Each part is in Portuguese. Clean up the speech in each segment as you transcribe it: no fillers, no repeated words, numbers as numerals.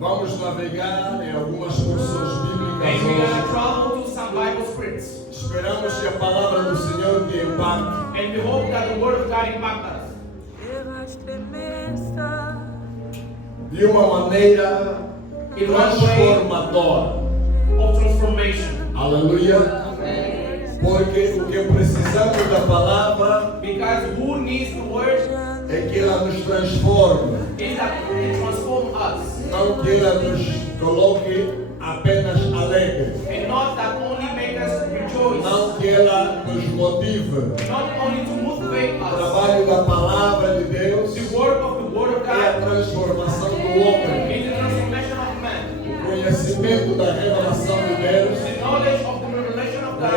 Vamos navegar em algumas porções bíblicas And we're hoje. going to travel to some Bible scripts. Esperamos que a palavra do Senhor te impacte And we hope that the Word of God impacts us de uma maneira in one way transformadora. of transformation. Aleluia. Porque o que precisamos da palavra Because who needs the Word é que ela nos transforme. is that it transforms us. Não que ela nos coloque apenas alegre. And not that only make us rejoice. Não que ela nos motive. Not only to motivate O us. trabalho da palavra de Deus The work of the Word of é a God transformação do homem. is the transformation of man. O conhecimento da revelação de Deus. The knowledge of the revelation of God.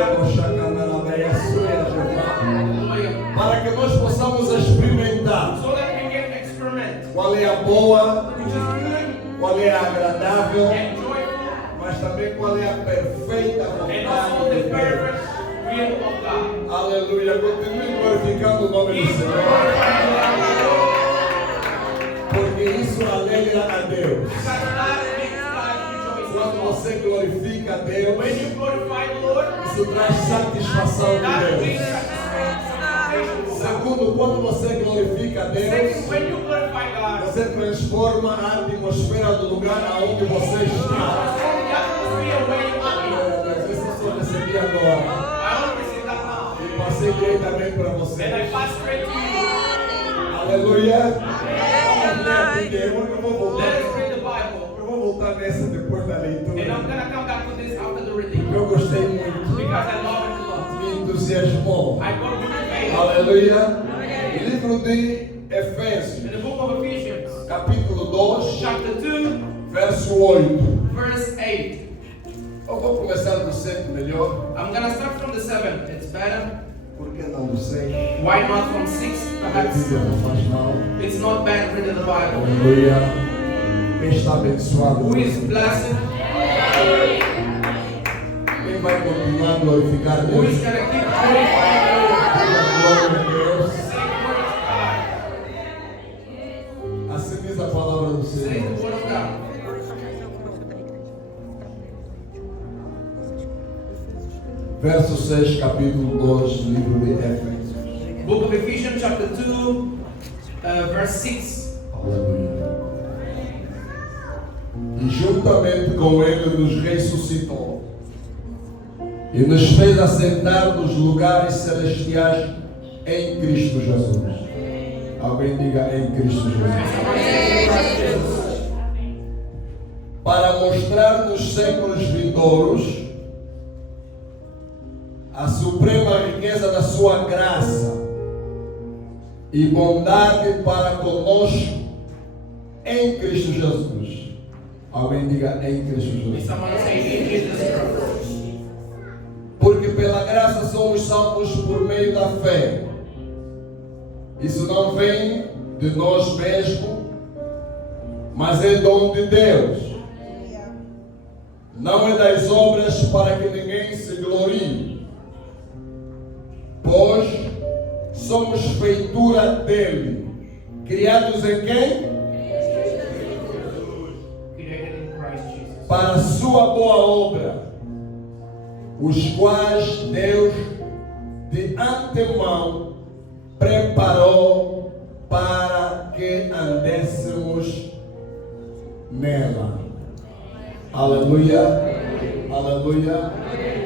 Hallelujah. Para que nós possamos experimentar So that we can experiment. qual é a boa, Which is good qual é a agradável, and joyful. mas também qual é a perfeita And vontade also de the Deus. perfect will of God. Aleluia. Continue glorificando o nome do Keep Senhor. glorifying the Lord. Porque isso alegra a Deus. Because that makes God rejoice. Quando você glorifica a Deus, When you glorify the Lord, isso traz satisfação de that brings Deus. satisfaction. Segundo, quando você glorifica a Deus, Second, when you glorify God, você transforma a atmosfera do lugar aonde você está. transform the atmosphere where you are. Às vezes eu só recebi agora I only receive that now. e passei diretamente para você. And I pass straight to you. Aleluia. Vamos ler aqui, eu vou voltar. Let us read the Bible. Eu vou voltar nessa depois da And I'm leitura. going to come back to this after the reading. Eu gostei muito. Because I love it a lot. Me entusiasmou. I got good faith. Aleluia. Livro de Efésios, In the book of Ephesians, capítulo 2, chapter 2, verso 8. verse 8. Eu vou começar do 7 melhor. I'm going to start from the 7. It's better. Por que não do 6? Why not from 6? A Perhaps Bíblia não faz mal. it's not bad reading the Bible. Aleluia. Quem está abençoado? Who is blessed? Quem vai continuar a glorificar Who Deus? is going to keep glorifying the Lord? Glória a Deus. Say glory to God. Assim diz a palavra do Say Senhor. the word of God. Verso 6, capítulo 2, livro de Efésios. Book of Ephesians, chapter 2, verse 6. Aleluia. E juntamente com ele nos ressuscitou e nos fez assentar nos lugares celestiais em Cristo Jesus. Alguém diga em Cristo Jesus. Para mostrar nos séculos vindouros a suprema riqueza da sua graça e bondade para conosco em Cristo Jesus. Alguém diga em Cristo May Jesus. someone say in Jesus Christ. Porque pela graça somos salvos por meio da fé. Isso não vem de nós mesmos, mas é dom de Deus. Não é das obras para que ninguém se glorie. Pois somos feitura dele. Criados em quem? Created in Christ Jesus. Para a sua boa obra, os quais Deus de antemão preparou para que andéssemos nela. Aleluia. Aleluia.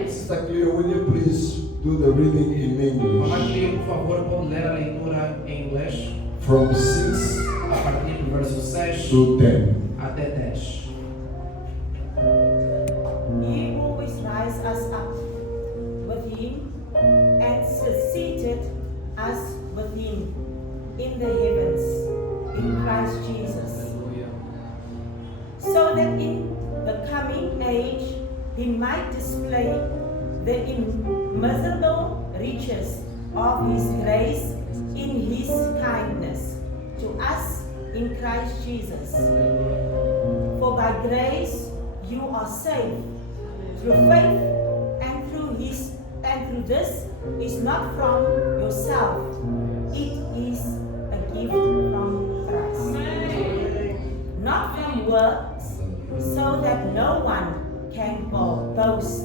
Sister Clear, will you please do the reading in English? Mamãe Cleo, por favor, pode ler a leitura em inglês From 6 a partir do verso 6 to 10. até 10. He always rise us up with him and seated us with him in the heavens in Christ Jesus, so that in the coming age he might display the immeasurable riches of his grace in his kindness to us in Christ Jesus. For by grace you are saved through faith, and through this is not from yourself, it is a gift from Christ, not from works, so that no one can boast.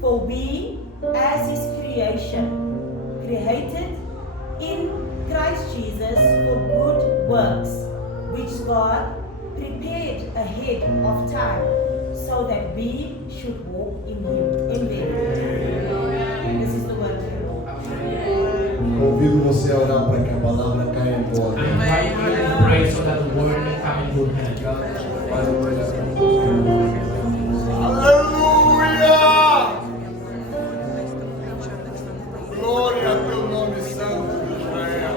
For we, as His creation, created in Christ Jesus for good works, which God prepared ahead of time, so that we should walk in them. This is the word of the Lord. Convido você a orar para que a palavra caia em boa I terra. invite you to pray so that the word may come in good hands. Aleluia! Glória a teu nome, Santo de Israel.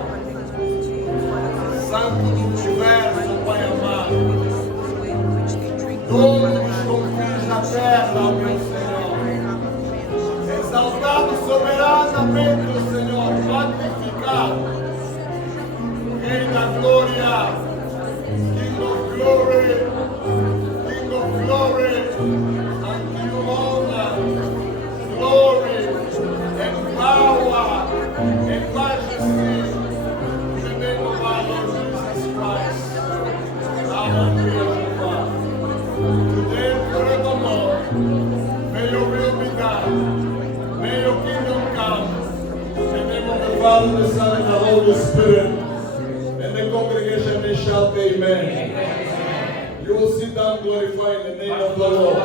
Santo do universo, Pai amado. Dono dos confins da terra, meu Senhor. Exaltado soberanamente, o Senhor, magnificado. Rei da glória, King of glory, King of glory, unto you honor, glory, and power, and majesty, in the name of our Lord Jesus Christ. Hallelujah, Jehovah. Today and forevermore, may your will be done. May your kingdom come. In the name of the Father, the Son, and the Holy Spirit. And the congregation may shout amen. You will sit down glorifying the name of the Lord.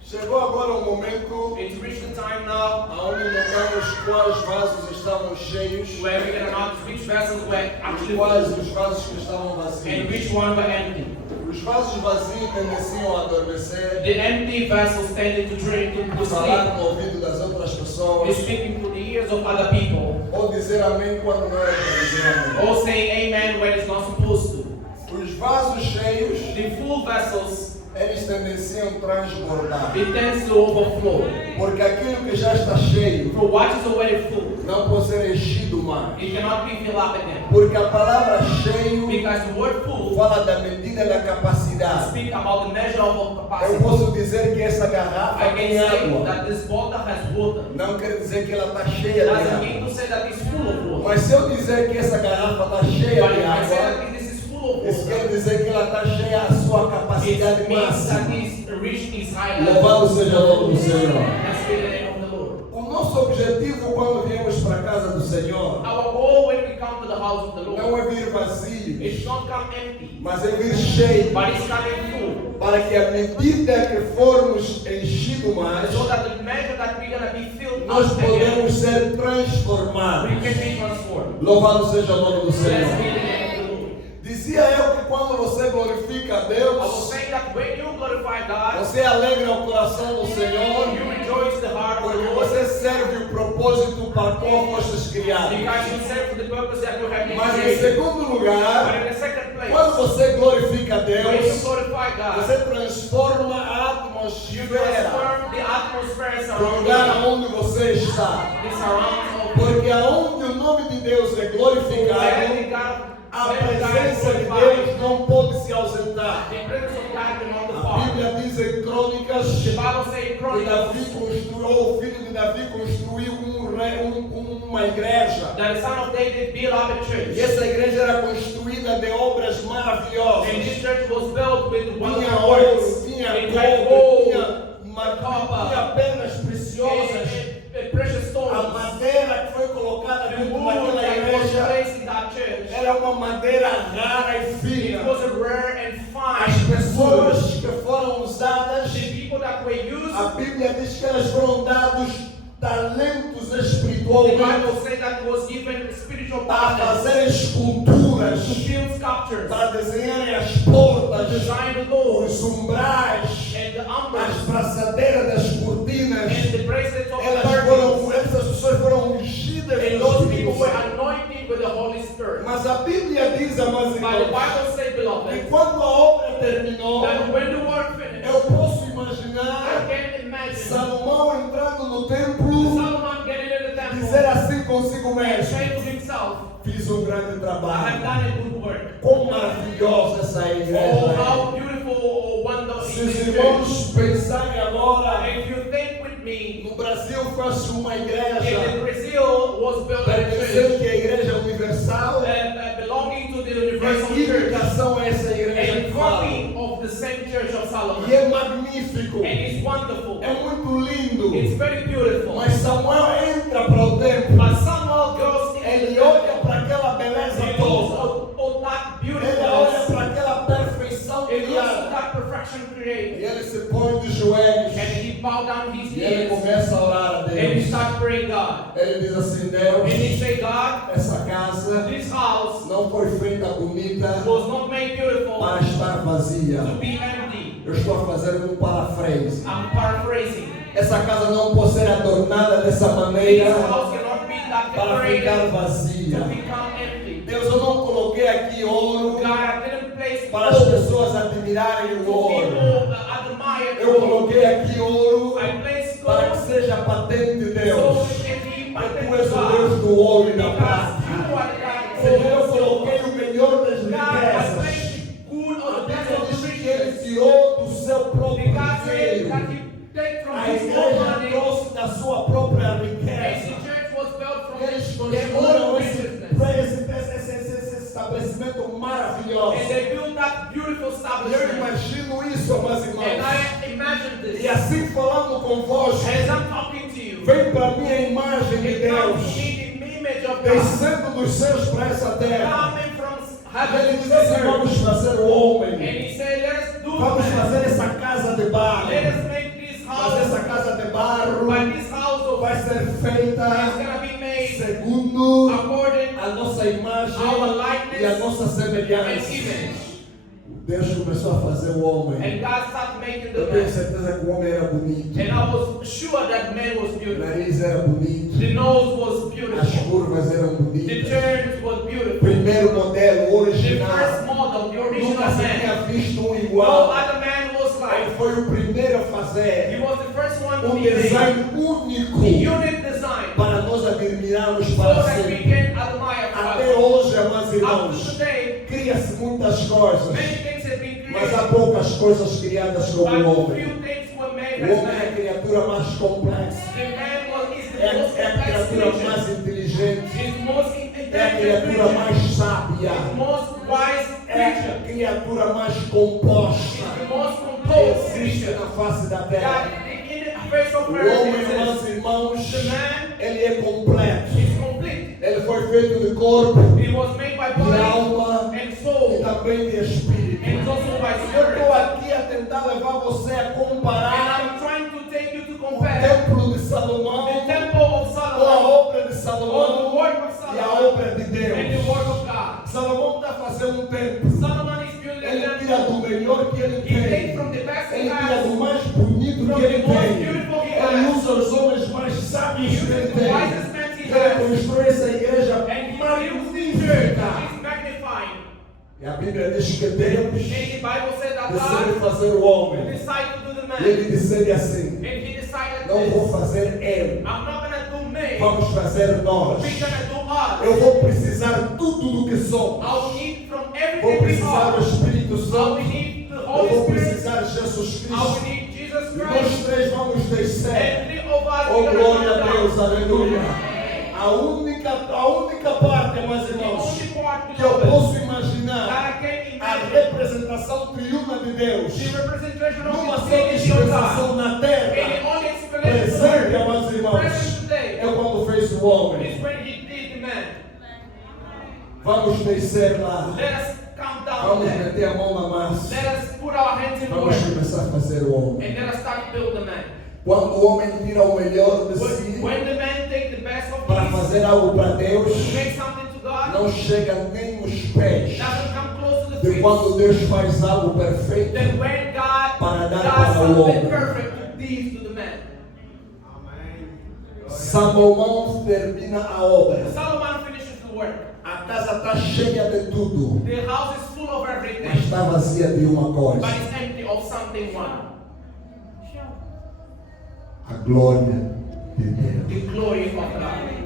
Chegou agora o momento It's reached the time now onde notamos quais vasos estavam cheios where we can announce which vessels were e actually quais full os vasos que estavam and vazios. which one were empty. Os vasos vazios tendeciam a adormecer, The empty vessels tended to drink, to falar sleep, no ouvido das outras to pessoas, speaking to the ears of other people, ou dizer amém quando não era para dizer amém. or saying amen when it's not supposed to. Os vasos cheios, The full vessels, eles tendenciam a transbordar. it tends to overflow. Porque aquilo que já está cheio For what is already full, não pode ser enchido mais. it cannot be filled up again. Porque a palavra cheio Because the word full fala da medida da capacidade. speak about the measure of Eu capacity. posso dizer que essa garrafa I can tem say água. that this bottle has water. Não quer dizer que ela está cheia de Doesn't água. mean to say that it's full of water. Mas se eu dizer que essa garrafa está cheia But de if I say água, that this is full of isso quer water, dizer que ela está cheia à sua capacidade it means that máxima. it's reached its high level. Louvado seja o nome do Senhor. That's the name of the Lord. O nosso objetivo quando viemos para a casa do Senhor Our goal when we come to the house of the não Lord é vir vazio, is not come empty, mas é vir cheio. but it's coming full. Para que à medida que formos enchido mais, So that the measure that we're going to be filled nós up again, podemos ser we transformados. can be transformed. Louvado seja o nome do Blessed be Senhor. the name of the Lord. Dizia eu que quando você glorifica a I was Deus, saying that when you glorify God, você alegra o coração do Senhor, you rejoice the heart of the porque Lord, você serve o propósito para o qual fostes criados. because you serve for the purpose that you have been Mas em created. segundo But lugar, in the second place, quando você glorifica a when you Deus, glorify God, você transforma a you atmosfera transform the atmosphere do surrounding lugar you, onde você está. the surroundings of you. Porque aonde o nome de Deus é glorificado, When God, a when God is presença de glorified, Deus não pode se ausentar. the presence of God cannot A depart. Bíblia diz em Crônicas The que Bible says in Davi Chronicles construiu, o filho de Davi construiu uma igreja. that the son of David built up a E church. essa igreja era construída de obras maravilhosas. And this church was built with Tinha wonderful ouro, works. tinha It had cobre, gold, tinha pedras preciosas. and precious A stones. madeira que foi colocada The dentro wood daquela that was igreja placed in that church, era uma madeira rara e it fina. was a rare and As fine pessoas wood. que foram usadas, The people that were used, a Bíblia diz que elas foram dados talentos the espiritualmente Bible says that was given spiritual para talents fazer esculturas, to build sculptures, para desenharem as portas, design the doors, os umbrais, and the as umbers, braçadeiras das cortinas. and the bracelets of the Essas curtains. pessoas foram ungidas And pelo those Espírito people were Santo. anointed with the Holy Spirit. Mas a Bíblia diz, amados But the irmãos, Bible says, que beloved, quando a obra terminou, that when the work finished, eu posso I imaginar can imagine Salomão entrando no templo, Solomon getting in the dizer temple assim consigo and mesmo: saying to himself, fiz um grande I have trabalho. done a good work. Quão maravilhosa essa Oh, igreja how é. beautiful or wonderful Se is os this irmãos pensarem agora, church. If you think with me, no Brasil faz uma in igreja Brazil was built a church parecendo que é a igreja universal, relação a essa igreja a que fala. copy of the same church of Solomon. E é magnífico, And it's wonderful. é muito lindo. It's very beautiful. Mas Samuel entra para o templo, But Samuel goes in ele olha para aquela beleza He looks toda, at that ele olha beautifulness. para aquela perfeição He looks at criada. that perfection E created. ele se põe de joelhos And he bowed down his e ele knees. começa a orar a And he Deus. started praying God. Ele diz assim: And Deus, he said, God, essa casa this house não foi feita bonita was not made beautiful para estar vazia. to be empty. Eu estou fazendo um parafrase. I'm paraphrasing. Essa casa não pode ser adornada dessa This maneira house cannot be that para ficar decorated vazia. to become empty. Deus, eu não coloquei aqui ouro God, I didn't place para as gold pessoas admirarem o to ouro. people admire Eu gold. coloquei aqui ouro I placed para que gold seja patente de so Deus. it can be Tu patented és o God. Deus do ouro e da Because prata. you are the God Senhor, eu of gold. coloquei o melhor das God, I riquezas. placed good A of the best Bíblia of diz the que ele riches. tirou do seu próprio The God said dinheiro. that you take from A his own igreja money. trouxe da sua própria And riqueza. the church was built from Eles their construíram own esse richness. estabelecimento maravilhoso. And they built that beautiful Eu establishment. imagino isso, meus And irmãos. I imagine this. E assim falando convosco, As I'm talking to you, vem para mim a imagem de it comes to Deus me the image of God descendo dos céus para essa terra. coming from Ele heaven to diz this assim: earth. vamos fazer o homem, And he said, let us do vamos that. fazer essa casa de barro. Let us make this Mas house, essa casa de barro but this house of vai ser is feita gonna be made segundo according a nossa imagem our likeness e a nossa and semelhança. image. Deus começou a fazer o homem. And God started making the Eu tenho man. certeza que o homem era bonito. And I was sure that man was O beautiful. nariz era bonito. The nose was As beautiful. curvas eram The bonitas. turns was beautiful. Primeiro modelo The original. first model, the original Nunca se man. tinha visto um No igual. other man was Ele like. foi o primeiro a He fazer was the first one to um be made. design The único unique design. para nós admirarmos So para that we sempre. can admire Até God. hoje, meus Up to irmãos, today, cria-se muitas coisas, many things have been mas há created. poucas coisas criadas como o But homem. few things were made O as homem é a man. criatura mais complexa, The man is the é most a complex criatura creature. mais inteligente, He's most é a intelligent criatura creature. mais sábia, He's most wise é creature. a criatura mais composta He's the most que composed existe creature. na face da terra. That in the face of O earth homem, exists. meus irmãos, The man ele é completo. is complete. Ele foi feito de corpo, He was made by de body alma and e soul, também de espírito. and also by Eu estou spirit. aqui a tentar levar você a And comparar I'm trying to take you to o compare templo de the Salomão temple of com a Solomon obra de or the Salomão work of e a Solomon obra de and the Deus. work of God. Salomão está fazendo um templo. Solomon is building Ele a tira temple. do melhor que ele He takes tem. from the best he Ele tira has. do mais bonito que ele tem. Ele usa os homens mais sábios que ele The tem. wisest man he Ele has. constrói essa igreja And he builds the church. He's magnifying. E a Bíblia diz que And Deus the Bible said that decide God fazer o homem. decided to do the E man. ele decide assim: And he decided não this. vou fazer eu, I'm not gonna do me. vamos fazer nós. We're gonna do us. Eu vou precisar tudo do que sou. I'll need from Vou everything we precisar do are. Espírito I'll Santo. need the Eu Holy vou Spirit. precisar de Jesus I'll Cristo. need Jesus E nós Christ. três vamos descer. And three of us Oh, we're glória gonna a come Deus, down. aleluia. A única parte, meus The irmãos, only part que eu beloved, posso that imaginar I can a imagine representação triuna de Deus the representation numa of só the deity of dispensação God. na And terra, the only explanation presente, for meus it, irmãos, present today, é quando fez o homem. is when he did the man. Vamos descer lá. Let us come down Vamos there. meter a mão na massa. Let us put our hands in Vamos work. começar a fazer o homem. And let us start to build the man. Quando o homem tira o melhor de si When the man take the best of para these, fazer algo para Deus, to make something to God, não chega nem nos pés doesn't come close to the de feet. quando Deus faz algo perfeito. Then when God Para dar does para o something homem. perfect to these to the man. Salomão termina a obra. Solomon finishes the work. A casa está cheia de tudo, The house is full of mas everything, está vazia de uma coisa: but it's empty of something one. a glória de Deus. The glory of God.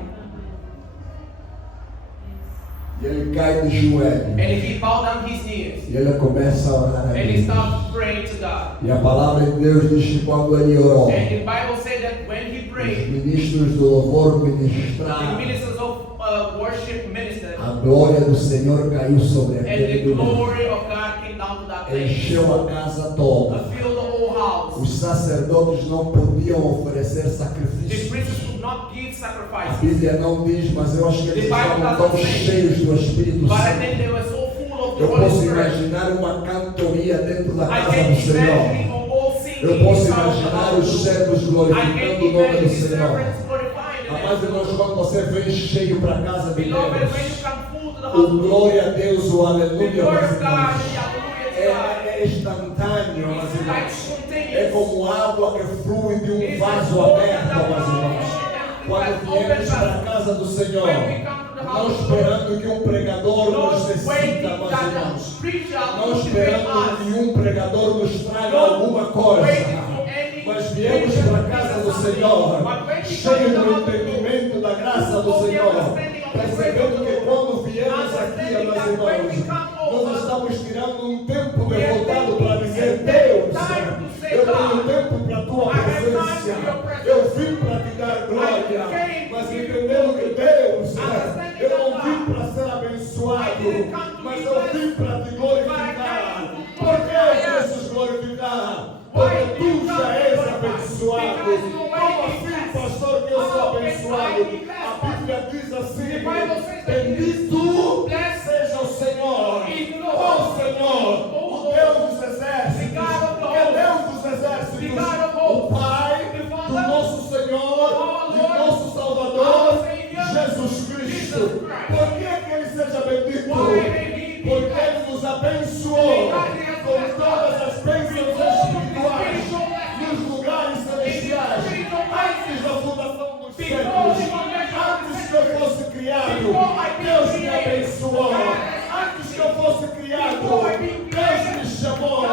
E ele cai de joelho And he bowed down his knees e ele começa a orar a and he Deus. started praying to God. E a palavra de Deus diz que quando ele orou, And the Bible said that when he os prayed, ministros do louvor the ministraram ministers of worship ministered. a glória do Senhor caiu sobre And the aquele lugar. glory of God came down to that place. Encheu a casa toda. Filled the whole house. Os sacerdotes não podiam oferecer The sacrifícios. priests could not give A sacrifices. Bíblia não diz, mas eu acho que eles estavam tão cheios do Espírito But I Santo. think they were so full of the Eu Holy posso Spirit. imaginar uma cantoria dentro da I casa can do Senhor. imagine all singing Eu posso in front of the imaginar house. os servos I glorificando can o nome imagine do the Senhor. servants glorifying the name Amados of the irmãos, Lord. quando você vem cheio para a casa de Beloved, when you Deus, come full to the o house, glória a Deus, o the aleluia, word meus of God, irmãos, the hallelujah to God, é instantâneo, meus it's like irmãos. É spontaneous. como água que flui de um It's vaso like water aberto, that meus irmãos. flows. Quando viemos para a casa do Senhor, When we come to the não house of the esperando que um pregador nos Lord, necessita, waiting meus that irmãos. the preacher Não motivate esperando us. que um pregador nos traga Not alguma coisa. waiting for any Mas viemos preacher para a to casa preach do something. Senhor, But when we cheio come to the do house of the entendimento da graça do Lord, the Senhor, understanding of the grace percebendo of que the quando Lord, viemos aqui, understanding meus that when we irmãos, come nós over, estamos tirando um tempo we are devotado taking para dizer: a Deus, time to say, eu tenho God, tempo para a tua I have time presença, for your presence. eu vim para te dar glória, I came mas to give you entendendo que Deus, Understanding eu não that vim God, para ser I abençoado, didn't come to mas be eu blessed, vim para te glorificar. but I came to Por que eu glorify preciso glorificar? Why Porque do tu you já come to és glorify? abençoado. Because you Como already assim, blessed. pastor, que eu sou How can abençoado? I be blessed? A Bíblia diz assim: The Bible says that bendito blessed seja o Senhor, is the o Lord, Senhor, o Deus dos exércitos, the God of the que é hosts, Deus dos the exércitos, God of o hosts, Pai the do Father, nosso Senhor our e Lord, nosso Salvador, our Savior, Jesus Cristo. Jesus Christ. Por que Ele seja bendito? Why may He be Porque blessed? Ele nos abençoou Because He has com blessed todas us as bênçãos with all the espirituais spiritual blessings nos lugares celestiais, spiritual antes da fundação dos Before séculos, the foundation of the antes que eu fosse criado, Before I be Deus me created, abençoou. God Antes que eu fosse criado, Before I be Deus me chamou. God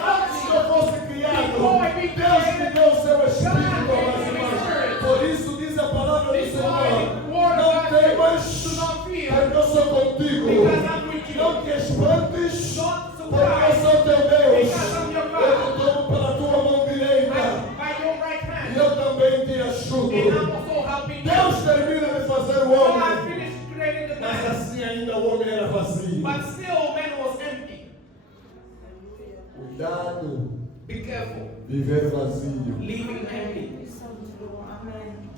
Antes que eu fosse criado, Before I be Deus me deu o seu Espírito, God meus gave me irmãos. Spirit. Por isso diz a palavra do This is Senhor: why the word não of God temas, says, do not fear, porque eu sou contigo. because I'm with you. Não te espantes, Don't porque eu surprise, sou teu Deus. because I'm your Eu te God. tomo pela tua mão direita By your right e hand, eu também te and ajudo. I'm also helping you. Deus termina de fazer o So I homem, finished creating the mas man, assim ainda o homem era vazio. but still man was empty. Cuidado, Be careful, viver vazio. living empty. So true. Amen.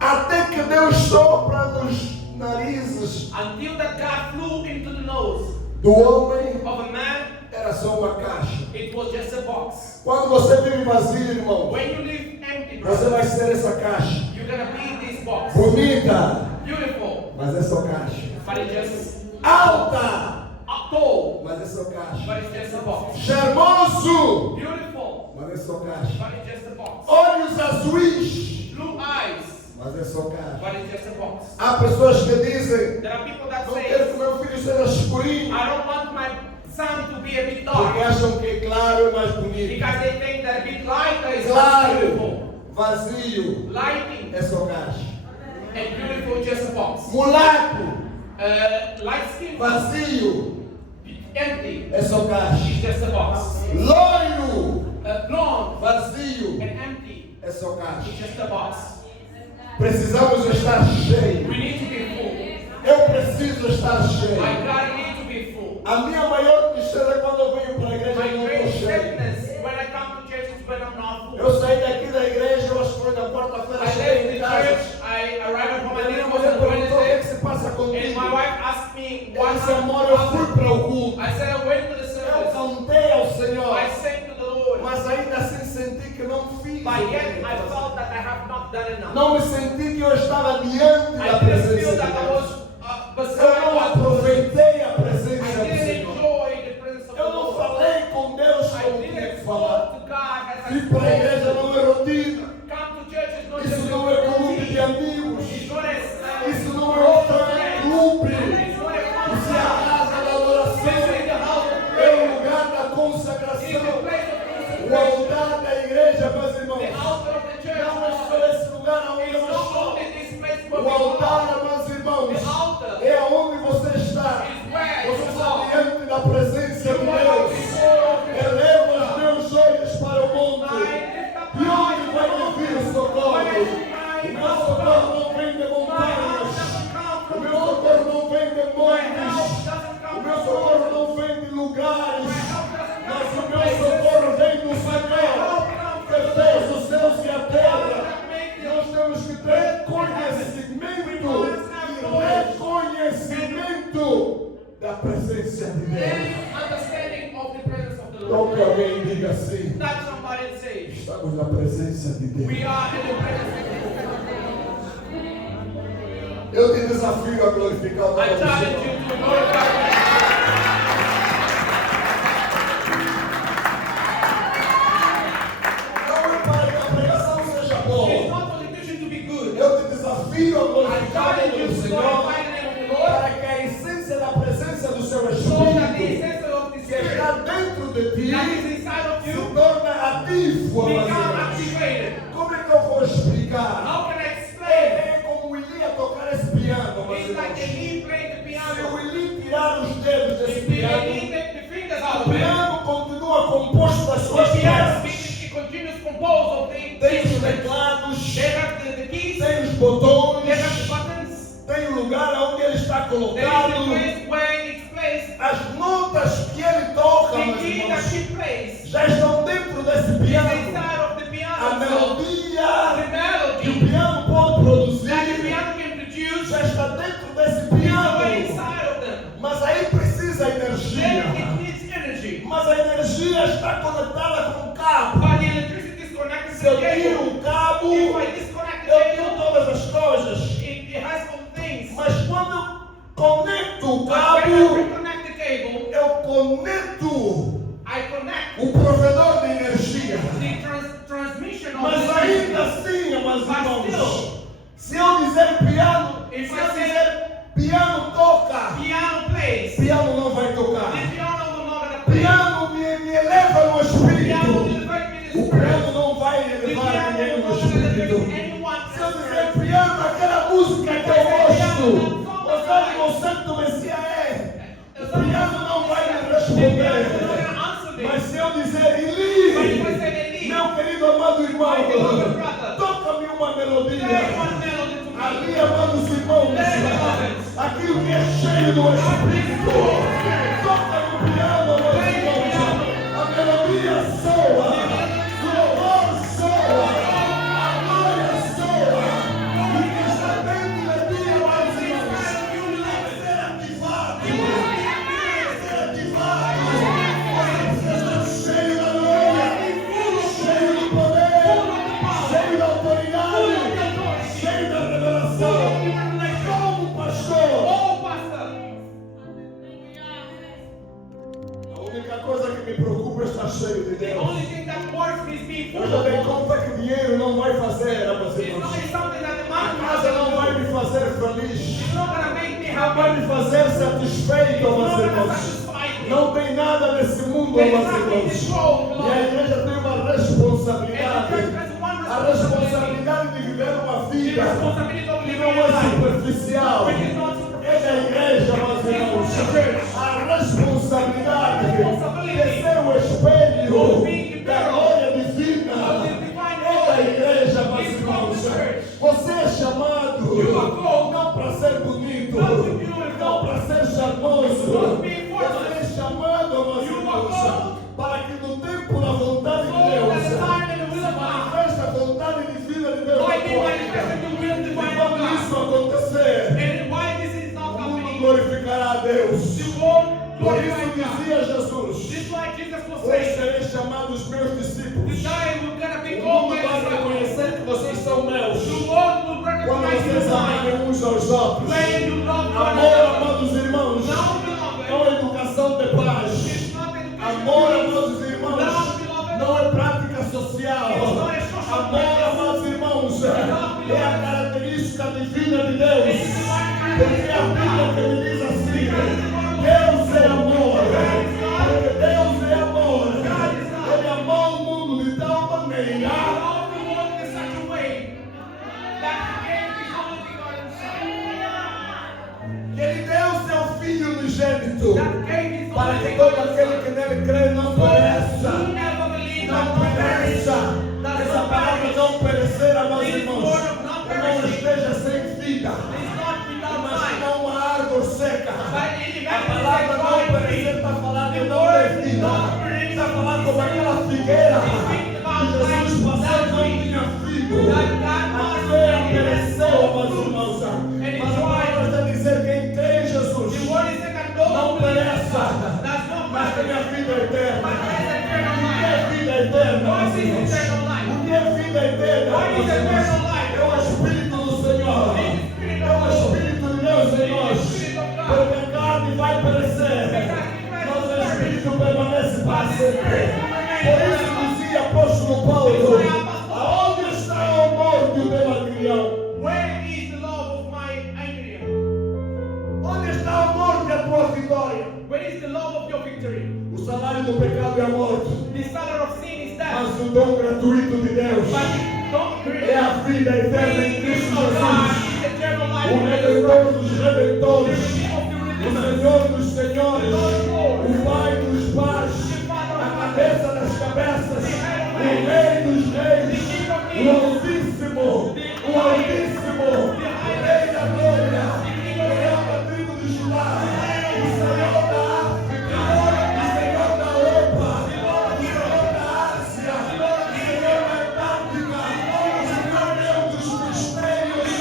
Até que Deus sopra nos narizes Until that God flew into the nose do homem, of a man, era só uma caixa. it was just a box. Quando você vive vazio, irmão, When you live empty, você brother, vai ser essa caixa. you're gonna be this box. Bonita, Beautiful, mas é só caixa. but it's just Alta, tall, mas é só caixa. but it's just a box. Charmoso, Beautiful, mas é só caixa. but it's just a box. Olhos azuis, Blue eyes, mas é só caixa. but it's just a box. Há pessoas que dizem: There are people that não quero que say, meu filho seja escurinho, I don't want my son to be a bit porque dark, acham que claro é mais bonito. because they think that a bit lighter is more Claro, beautiful. vazio, Lighting é só caixa. and beautiful is just a box. Mulato, Light skin, vazio, empty, é só caixa. is just a box. Loiro, Blonde vazio, and empty, é só is caixa. just a box. Precisamos estar cheios. We need to be full. Eu preciso estar cheio. My God need to be full. A minha maior tristeza é quando eu venho para a igreja My e não great estou cheio. sadness when I come to church is when I'm not full. Eu saí daqui da igreja, eu acho que foi na quarta-feira, I cheguei left em the casa. church, I arrived home, A I minha didn't mulher on perguntou: o que é que Wednesday, se passa and contigo? my wife asked me Eu what disse: amor, eu fui para o culto. I said I went to the Eu service. cantei ao Senhor, I sang to the Lord, mas ainda assim senti que não fiz. but yet I felt that I have not done enough. Não me senti que eu estava diante I da didn't presença feel de that I Deus. was Eu beside não God. aproveitei a I presença do didn't Senhor. enjoy the presence of the Eu não Lord. falei com Deus I como tinha didn't que falar. talk to God as I Ir para a igreja supposed não é rotina. to. Come to church is not Isso just não é clube de amigos. It's not a Isso não é um clube. It's not a Isso é a casa da adoração. É o lugar da consagração. O altar da igreja, meus irmãos. The altar of the church. Não é só esse lugar onde It's eu not estou. only this place where O we conhecimento da presença de Deus. And understanding of the presence of the Então Lord. que alguém diga assim: Touch somebody and say, estamos na presença de Deus. we are in the presence of Eu te desafio a glorificar o God. I nome do challenge Senhor. you to glorify God. Não é para que a pregação seja It's boa. not for the Christian to be good. Eu te desafio a I glorificar o challenge nome you do to Senhor, glorify the name of the Lord, para que a essência da presença do seu so that the Espírito essence of the que Spirit está dentro de ti that is inside of se you torna ativo. become amados. activated. Como é que eu vou explicar? How can I explain? É como o Eli a tocar esse piano, amados It's like the irmãos. lead playing the Se o piano. Eli tirar os dedos desse If the piano, lead take the fingers out o of it, piano continua composto das suas the piano peças. it continues composed of the Tem os instruments. teclados, They have the keys, tem os they botões, have the buttons, tem o lugar onde ele está there is the colocado. place where it's placed. As notas que ele toca, The meus key that irmãos, she plays já estão dentro desse is piano. inside of the A piano. So melodia the que o melody piano pode that the produzir piano can produce já está dentro desse is way piano. inside of them. Mas aí precisa Then energia. it needs energy. Mas a energia está conectada com o cabo. But the electricity is connected Se to eu the tiro cable. o cabo, If I disconnect the eu tenho cable, todas as coisas. it has some things. Mas quando eu conecto o But when I cabo, reconnect the cable, eu conecto I connect o provedor de energia. the transmission of Mas the ainda energy. assim, meus But irmãos, still, se eu dizer piano, se if eu I say dizer piano toca, piano plays, piano não vai the tocar. piano will not gonna play. Piano me eleva no Piano espírito. will elevate me in O the spirit. piano não vai The elevar piano ninguém will no not elevate espírito. anyone Se in eu the dizer spirit. piano, aquela música que eu gosto, você não sabe do Messias o piano não vai me The piano will not responder. gonna answer me. Mas se eu dizer But if Eli, I say Eli, meu querido amado irmão, my beloved brother, toca-me uma play melodia. one melody to me. Ali, amados irmãos, aquilo que é cheio do Espírito, toca no piano, amados irmãos. A melodia soa, o louvor soa, a glória soa. E que está dentro de ti, amados irmãos, vai ser ativado, vai ser ativado. Você precisa estar cheio da glória, cheio do poder, cheio da autoridade, cheio da revelação. Como pastor, Oh, pastor, a única coisa que me preocupa é estar cheio de the Deus. only thing that works me is being full Eu of já dei God. conta que dinheiro não vai fazer, amados It's irmãos. not something that the A man casa não vai me fazer feliz. It's not gonna make me Não vai happy. me fazer satisfeito, It's not amados gonna irmãos. satisfy me. Não tem nada nesse mundo, There is amados nothing in irmãos. this world, E a Lord. igreja tem uma And the responsabilidade. church has one A responsibility. responsabilidade de viver uma The vida responsibility of que living não a é life superficial. which is not É da igreja, amados irmãos. A responsabilidade de ser o espelho da glória divina. É da igreja, amados irmãos. Você é chamado não para ser bonito, não para ser charmoso. Você é chamado, amados irmãos, para que no tempo da vontade de Deus se manifeste a vontade divina de Deus na Why be tua manifested vida. the will E divine quando of isso God? acontecer, And why this is not o mundo happening? glorificará a Deus. The world Por glorify isso God. dizia Jesus: Just like Jesus was hoje saying, serei chamado os meus discípulos. today we're gonna be O called mundo by vai the Son. reconhecer que vocês são meus. The world will Quando recognize you vocês as mine. amarem uns aos outros. When you love one Amor, another. amados irmãos, Now, não beloved, é educação de paz. it's not Amor, education. amados irmãos, não é prática social. Amor, amados irmãos, é a característica divina de Deus. Porque a Bíblia que me diz assim: Deus é amor. Porque Deus é amor. Ele amou o mundo de tal maneira Love the world in such a way that He gave His only begotten Son. que Ele deu seu Filho unigênito That gave His para only que todo begotten aquele Son. que nele crê não pereça. Who never believed Não that not perish. pereça. That Essa not palavra perish. não perecer, amados This irmãos, word of not que não perishing esteja sem vida. is not without Mas life. não uma árvore seca. But in the A palavra não Bible, perecer está falando the de não word ter is vida. not perishing. Está falando como aquela figueira que Jesus passou e não tinha figo. A figueira pereceu, amados irmãos. Mas a palavra está a dizer quem crê em Jesus. The word passada, That's not mas tem a perfect. vida eterna. But has eternal O que é life. vida eterna? What meus is irmãos? eternal life? O que é vida eterna? What is meus irmãos? eternal life? É o Espírito do Senhor. It is the Spirit É of o God. Espírito de Deus em nós. Spirit of God. Porque a carne vai perecer, mas o Espírito permanece para sempre. Por isso dizia o apóstolo Paulo: aonde está a morte o teu aguilhão? Where is the love of my anchor? Onde está a morte a tua vitória? Where is the love of your victory? O salário do pecado é a morte, The salary of sin is death. mas o dom gratuito de Deus But the don't create é a vida eterna em Cristo Jesus. eternal life. O Redentor dos redentores, The o Redeemer of the Redeemer. Senhor dos senhores, o Pai dos pais, a cabeça das cabeças, o Rei dos reis, o Altíssimo, o Altíssimo, o Rei da glória, o Leão da tribo de Judá, o Senhor da África, o Senhor da Europa, o Senhor da Ásia, o Senhor da Antártica, o Senhor Deus dos mistérios.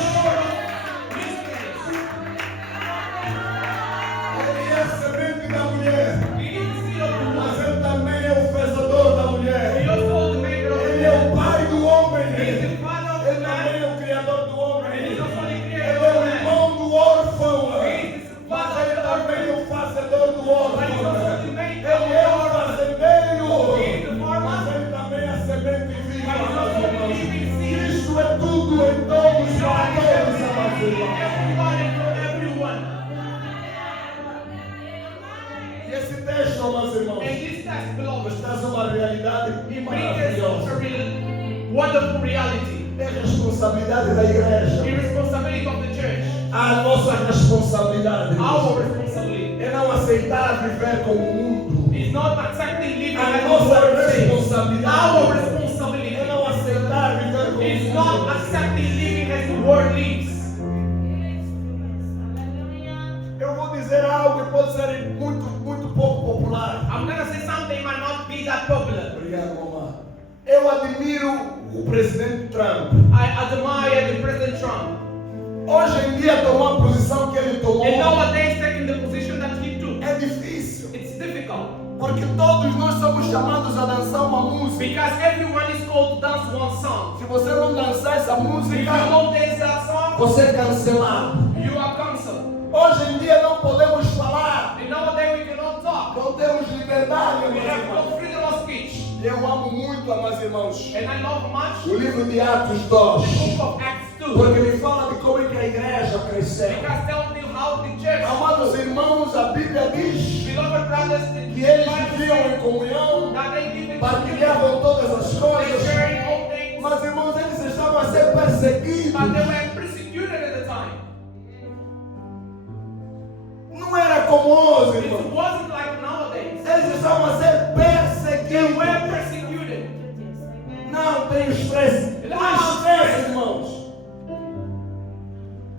Ele é a semente da mulher, mas ele também é o fezador da mulher. Ele é o pai do homem. Ele também é o criador do homem. Ele é o irmão do órfão. Mas ele também é o fazedor do órfão. Ele é o fazendeiro. Mas ele também é a semente viva. Cristo é tudo em todos para todos, amados irmãos. E esse texto, meus irmãos, nos traz uma realidade maravilhosa. Wonderful reality. É responsabilidade da igreja. The responsibility of the church. A nossa responsabilidade Our responsibility é não aceitar viver como o mundo. is not accepting living A as the nossa world says. responsabilidade Our responsibility é não aceitar viver como o is mundo. not accepting living as the world lives. Eu vou dizer algo que pode ser muito pouco popular. I'm gonna say something might not be that popular. Obrigado, mamãe. Eu admiro o presidente Trump. I admire the President Trump. Hoje em dia tomar a posição que ele tomou And nowadays taking the position that he took. é difícil. It's difficult. Porque todos nós somos chamados a dançar uma música. Because everyone is called to dance one song. Se você não dançar essa If you música, don't dance that song, você é cancelado. you are cancelled. Hoje em dia não podemos falar. And nowadays we cannot talk. Não temos liberdade, We meus have irmãos. no freedom of speech. Eu amo muito, amados irmãos, And I love much o livro de Atos the 2. book of Acts 2. Porque ele fala de como é que a igreja cresceu. Because tell you how the church, Amados irmãos, a Bíblia diz beloved brothers, que eles the viviam em comunhão, that they give it to partilhavam todas as they coisas. sharing all things, Mas, irmãos, eles estavam a ser perseguidos. but they were persecuted at the time. Não era como hoje, It irmãos. wasn't like nowadays. Eles estavam a ser They perseguidos. were persecuted. Não tem estresse. Não é estresse, irmãos.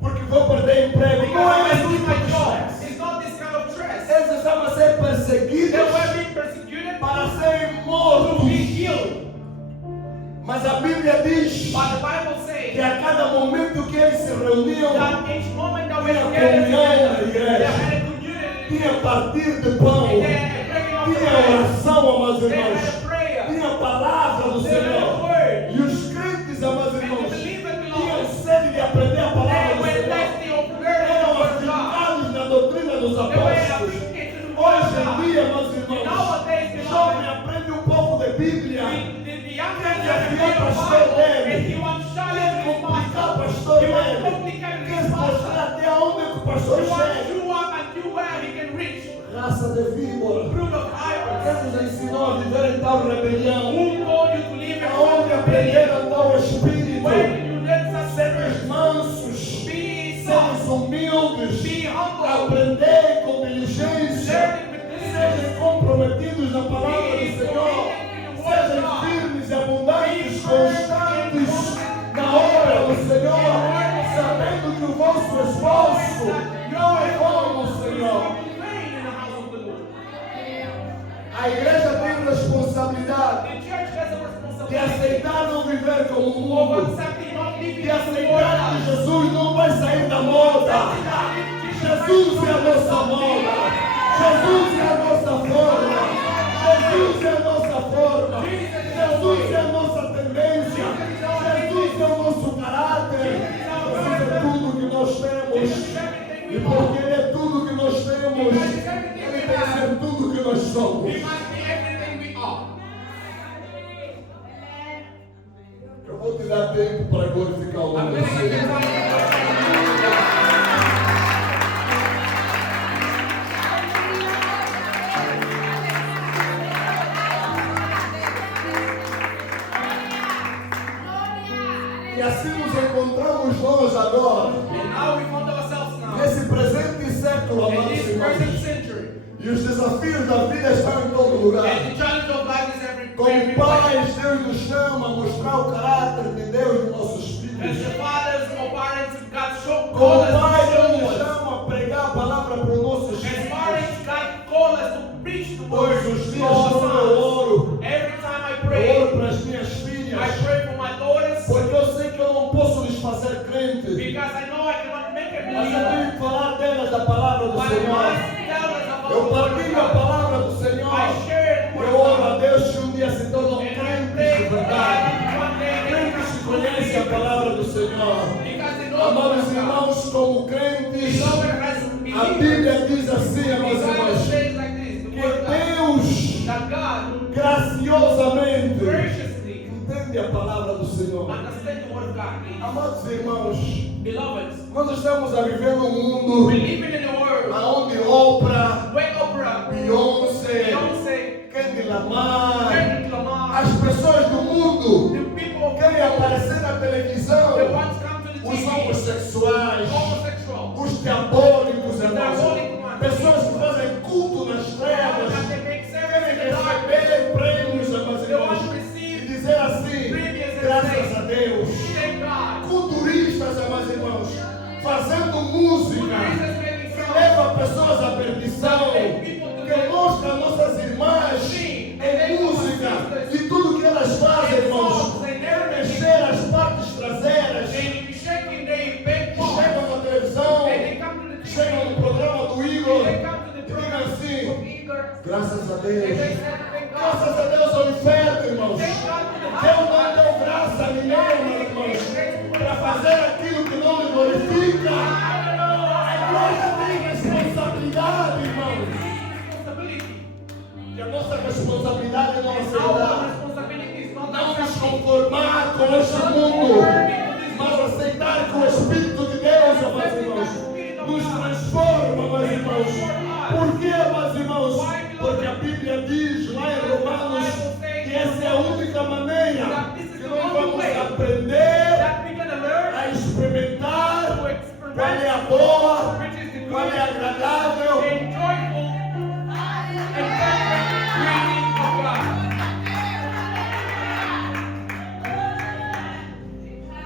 Porque vou perder emprego. Because Não I é was esse doing tipo my de job. estresse. It's not this kind of stress. Eles estavam a ser perseguidos They were being persecuted para serem to mortos. be killed. Mas a Bíblia diz But the Bible que says a cada momento que eles se reuniam, that each moment that we tinha are gathered comunhão na together, igreja. they had a community. tinha partir de pão, They had a breaking of tinha bread. oração, amados They irmãos, had a prayer. tinha a palavra do They had a Senhor. word. E os crentes, amados And the irmãos, believers tinham belong. sede de aprender a palavra They do were Senhor. thirsty of learning the Eram word of God. afincados na doutrina dos They were apóstolos. addicted to the word Hoje of em God. dia, meus irmãos, Nowadays, jovem beloved, aprende um pouco de Bíblia. the young Quer man has desafiar the pastor Bible, dele. and he wants to challenge Quer his complicar o pastor. pastor He wants to dele. complicate Quer his mostrar pastor. até onde que o pastor He wants chega. to up until where he can reach. Raça de víbora. Fruit of iron. Quem nos ensinou a viver em tal rebelião? Who told you to live Aonde in aprenderam tal espírito? Where did you learn such Seres spirit? mansos, Be seres soft. humildes, Be humble. aprender com diligência, Learn with diligence. sejam comprometidos na palavra do Senhor, sejam firmes e abundantes, constantes na obra do Senhor, sabendo que o vosso esforço não é como o Senhor. Remain in the house of the Lord. A igreja tem responsabilidade The church has a de responsibility aceitar não viver como o of mundo, accepting not living de as the aceitar world que does. Jesus não vai sair da moda. Jesus é a nossa moda. Jesus é a Ele tem que ser tudo que nós somos. He must be everything we are. Eu vou te dar tempo para glorificar o I'm nome going do to give you Senhor. something. E assim nos encontramos nós agora, And now we found ourselves now nesse presente século, in amados this present irmãos. century. E os desafios da vida estão em todo lugar. And the challenge of life is every Como place. pais, Deus nos chama a mostrar o caráter de Deus nos nossos As filhos. the fathers or parents, God show Como call us pai, to Deus show nos us. chama a pregar a palavra para os nossos As filhos. parents, God call us to preach the word Todos os to dias our eu sons. oro. Every time I Eu oro pray, para as minhas I filhas. pray for my daughters Porque eu sei que eu não posso lhes fazer crente. because I know I cannot make a Mas eu believer. tenho que falar delas da palavra do But I Senhor. must tell us about Eu the word of partilho a God. palavra do Senhor. I share the word Eu oro of a God. Deus que um dia se tornam And I crentes pray de for God verdade. one day they Crentes que become conhecem a believers. palavra do Senhor. Because they know the word Amados of God. irmãos, como crentes, Beloved has a believers. Bíblia diz assim, The amados Bible irmãos, says like this, the que word of God, Deus that God graciosamente graciously entende a palavra do Senhor. understand the word of God. Amados irmãos, Beloveds, nós estamos a viver num mundo we're living in a world onde Oprah, where Oprah, Beyoncé, Beyonce, Kendrick Lamar, Kendrick Lamar, as pessoas do mundo the people of querem the world, aparecer na televisão, the ones come to the os TV, homossexuais, homosexual, os diabólicos, the irmãos, diabolic ones, pessoas que fazem culto nas the ones trevas, that they make service querem in the darkness, receber prêmios, amados the ones irmãos, who e receive dizer assim, premiums and graças say, a Deus, thank God. culturistas, amados irmãos, fazendo música Jesus making que songs, leva pessoas à perdição, que mostra nossas irmãs em música e tudo que elas fazem, irmãos, é mexer as partes traseiras, they be shaking their big palms, chegam na televisão, and they come to the chegam TV, no programa do Igor, they come to the e digam program assim, of Igor, graças a and Deus, they say, thank God. graças a Deus ao inferno, irmãos. Thank God to the Deus não house. deu graça a ninguém, meus irmãos, para fazer aquilo que não lhe glorifica. A igreja tem responsabilidade, irmãos. Responsibility. E a nossa responsabilidade é não Our aceitar, responsibility is not não nos accepting. conformar com este mundo, mas aceitar que o Espírito de Deus, amados irmãos, nos transforma, meus irmãos. Por quê, meus irmãos? Porque a Bíblia diz lá em Romanos que essa é a única maneira que nós vamos aprender That we can learn a experimentar to qual é experiment a boa, which is the qual é a good agradável. and joyful and perfect will of God.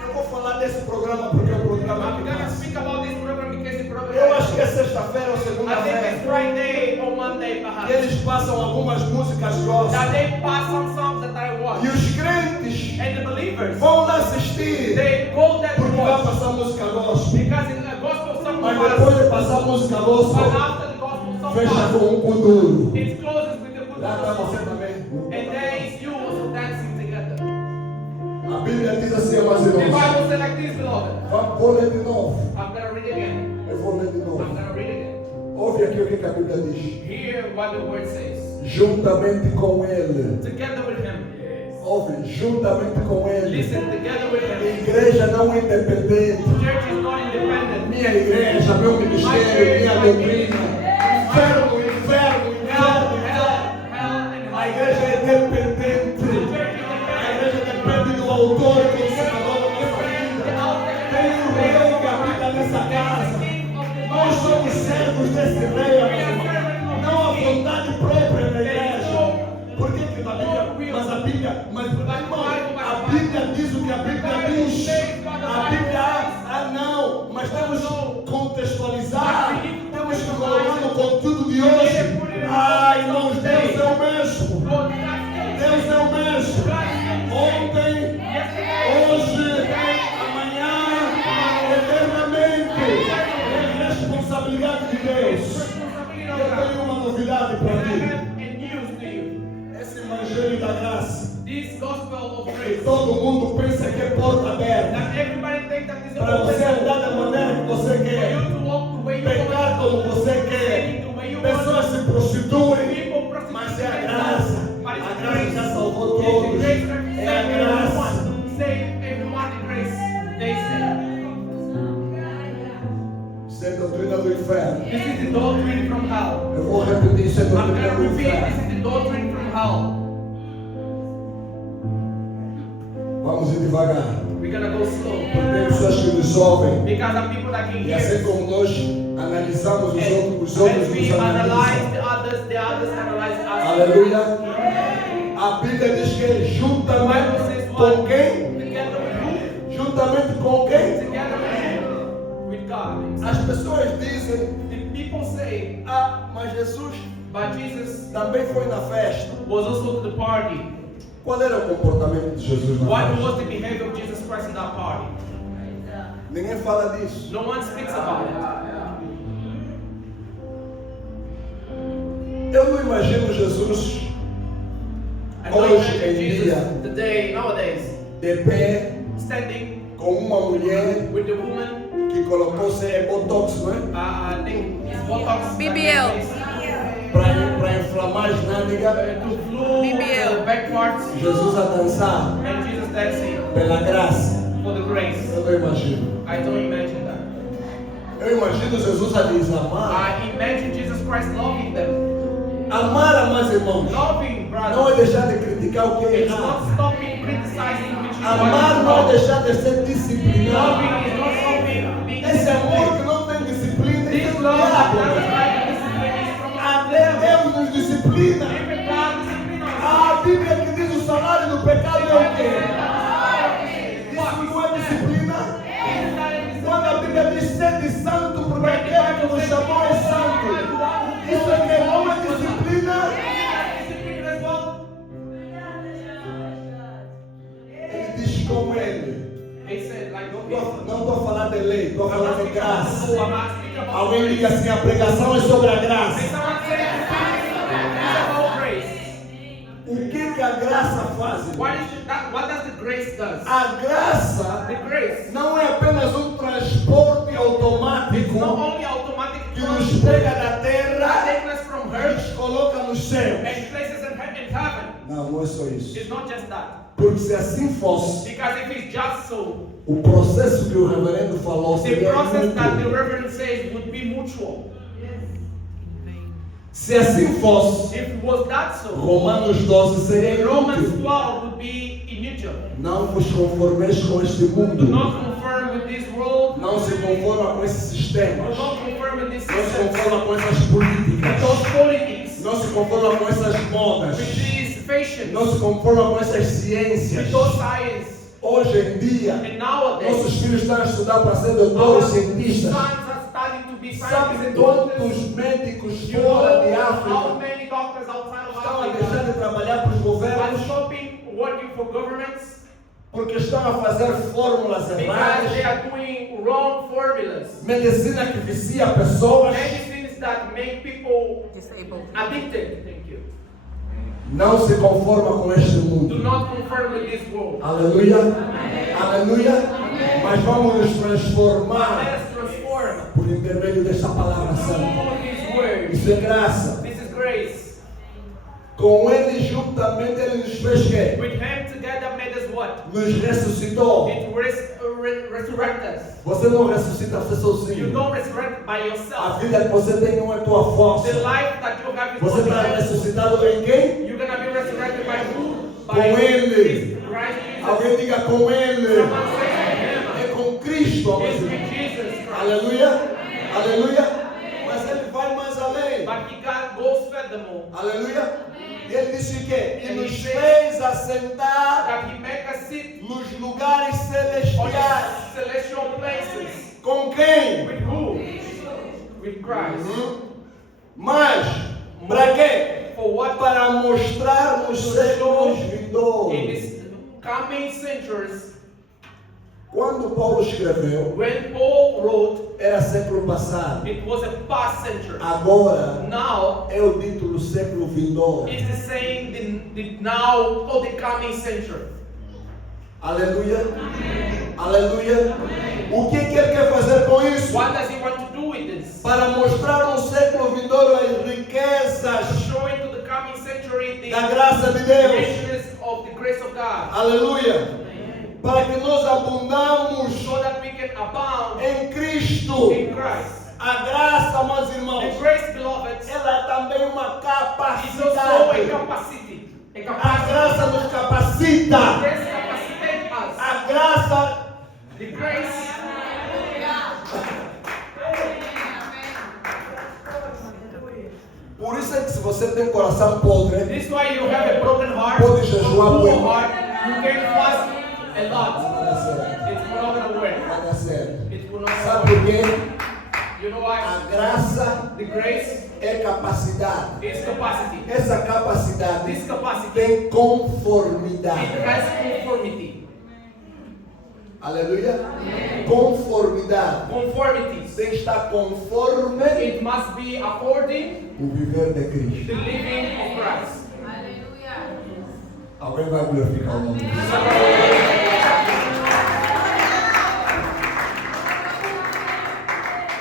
Eu vou falar desse programa porque é o programa I'm que gonna passa. speak about this program because the program Eu acho que é sexta-feira ou I think it's segunda-feira Friday or Monday que perhaps. eles passam algumas músicas That gospel. they pass some songs that I watch. E os crentes And the believers, vão lá assistir they go there to porque vai watch. passar música gospel. Because in the gospel song Mas pass, depois de passar música but gospel, after the gospel song fecha pass, com um duro. it closes with the good Lá está você song. também. And there is you also dancing together. A Bíblia diz assim, meus The irmãos. Bible says like this, beloved. Vou ler de novo. I'm gonna read again. Eu vou ler de I'm novo. gonna read again. Ouve aqui o que a Bíblia diz. Hear what the word says. Juntamente com Ele. Together with him. Ouve, juntamente com Ele. Listen, together with him. Igreja não independente. Church is not independent. Minha igreja, meu ministério, minha doutrina. Inferno, inferno, Hell, inferno. hell, and A igreja é dependente. A igreja depende do autor e consumador da nossa vida. Tem um rei que habita nessa casa. Nós somos servos desse rei, meu irmão. Não a vontade própria da igreja. Por que que a Bíblia, mas a Bíblia, irmão, a Bíblia diz o que a Bíblia diz. A Bíblia, não, mas temos que contextualizar, temos que colocar no conteúdo de hoje. Irmãos, Deus é o mesmo. Deus é o mesmo. Ontem, hoje, amanhã, eternamente. É responsabilidade de Deus. Eu tenho uma novidade para ti. Esse evangelho da graça. This gospel of Que grace. todo mundo pensa que é porta aberta. That everybody thinks that this is Para você open. andar da maneira que você For quer. you to walk the way you Pecar want. como você quer. Sinning the way you want. repetir, isso é I'm doutrina going to do repeat. This inferno. is the doctrine from hell. Vamos ir devagar. We're going to go slow. Porque tem pessoas que nos ouvem. Because there are people that can E hear. assim como nós analisamos os outros, os As outros we nos analyze analisam. the others analyze us. Aleluia. A Bíblia diz que juntamente com quem? Together with who? Juntamente com quem? Together with who? With God. As pessoas dizem, The people say, mas Jesus but Jesus também foi na festa. was also to the party. Qual era o comportamento de Jesus na What festa? was the behavior of Jesus Christ in that party? Ninguém fala disso. No one speaks about it. Eu não imagino Jesus I don't hoje imagine em Jesus dia today, nowadays, de pé standing com uma mulher with the woman, que colocou-se botox, não é? I think it's Botox. BBL. Para inflamar as nádegas. To glue BBL. the back parts. Jesus a dançar And Jesus dancing pela graça. for the grace. Eu não imagino. I don't imagine that. Eu imagino Jesus a lhes amar. I imagine Jesus Christ loving them. Amar a mais irmãos. Loving Não é brothers. deixar de criticar o que é It's not errado. stopping criticizing which is Amar não é wrong. deixar de ser disciplinado. Loving is not stopping being Esse amor disciplined. que não tem disciplina, This isso é love o that diabo. doesn't like discipline is from the Até devil. Deus nos disciplina. Even God discipline us. A Bíblia que diz o salário do pecado é o quê? Isso não é disciplina. Quando a Bíblia diz sede santo, porque aquele que nos chamou é santo. Isso é que não é disciplina. Discipline as well. Ele diz com ele. He said, like, okay. Não estou a falar de lei, estou a I'm not falar de speaking about the law, I'm graça. not speaking about Alguém grace. diga assim, a pregação é sobre a Say graça. someone say it's about grace. O que a graça faz? What does the grace does? A graça The grace não é apenas um transporte is automático not only automatic que nos pega da that terra takes us from e earth nos coloca nos céus. and places in heaven. Não, não é só isso. It's not just that. Porque se assim fosse, Because if it's just so, o processo que o reverendo falou the seria process that the mútuo. Reverend says would be mutual. Se assim fosse, If it was that so, Romanos 12 seria Romans inútil. 12 would be inutiile. Não vos conformeis com este Do mundo. not conform with this world. Não se conforma com esses Do sistemas. not conform with this Não se system. conforma com essas With políticas. those politics. Não se conforma com essas modas. With these fashions. Não se conforma com essas With ciências. those science. Hoje em dia, And nowadays, nossos filhos estão a estudar para ser doutores, our cientistas. sons are studying to be Sabe scientists and doctors. quantos médicos You know fora de how África many doctors outside of estão a deixar Africa de trabalhar para os are governos shopping, working for governments porque estão a fazer fórmulas because erradas, they are doing wrong formulas. medicina que vicia pessoas. Medicines that make people Disabled. addicted. Thank you. Não se conforma com este Do mundo. not conform with this world. Aleluia. Aleluia. Mas vamos nos Let transformar us transform por intermédio desta palavra santa. through His word. Isso é graça. This is grace. Com ele juntamente ele nos fez quê? With Him together made us what? Nos ressuscitou. It resurrected us. Você não ressuscita você You sozinho. don't resurrect by A yourself. vida que você tem não é tua The força. life that you have is Você not está yours. ressuscitado em quem? You're gonna be resurrected by who? Com By Ele. Christ Jesus. Alguém diga com ele. Someone say É com Cristo. Him. It's amados. with Jesus Christ. Aleluia. Aleluia. Mas ele vai mais além. But He goes furthermore. Aleluia. E ele disse que e And nos he says fez assentar That He make us sit nos lugares on celestiais. the celestial places. Com quem? With who? With Christ. Mas para quê? For what? Para mostrar nos séculos In vindouros. these coming centuries, Quando Paulo escreveu, when Paul wrote, era século passado. it was a past century. Agora Now, é o título século vindouro. it's the saying the now or the coming century. Aleluia. Aleluia. O que ele quer fazer com isso? What does He want to do with this? Para mostrar no século vindouro as riquezas Showing to the coming century the da graça de Deus. riches of the grace of God. Aleluia. Para que nós abundamos So that we can abound em Cristo. in Christ. A graça, meus The irmãos, grace, beloved, ela ela é também uma It's also a capacidade. capacity. A A capacity. graça nos capacita. This capacitates us. A graça The grace. Por isso é que se você tem coração podre, This is why you have a broken heart, Pode jejuar full muito. heart. You can fast a lot. não vai dar certo. It's not gonna work. Vai dar certo. It will not Sabe por work. quê? You know A why? graça The grace é capacidade. is capacity. Essa capacidade This capacity, tem it conformidade. has conformity. Aleluia. Conformidade. Conformities. Tem que estar conforme It must be according o viver de to Cristo. the living of Christ. Alguém vai glorificar o nome de Deus.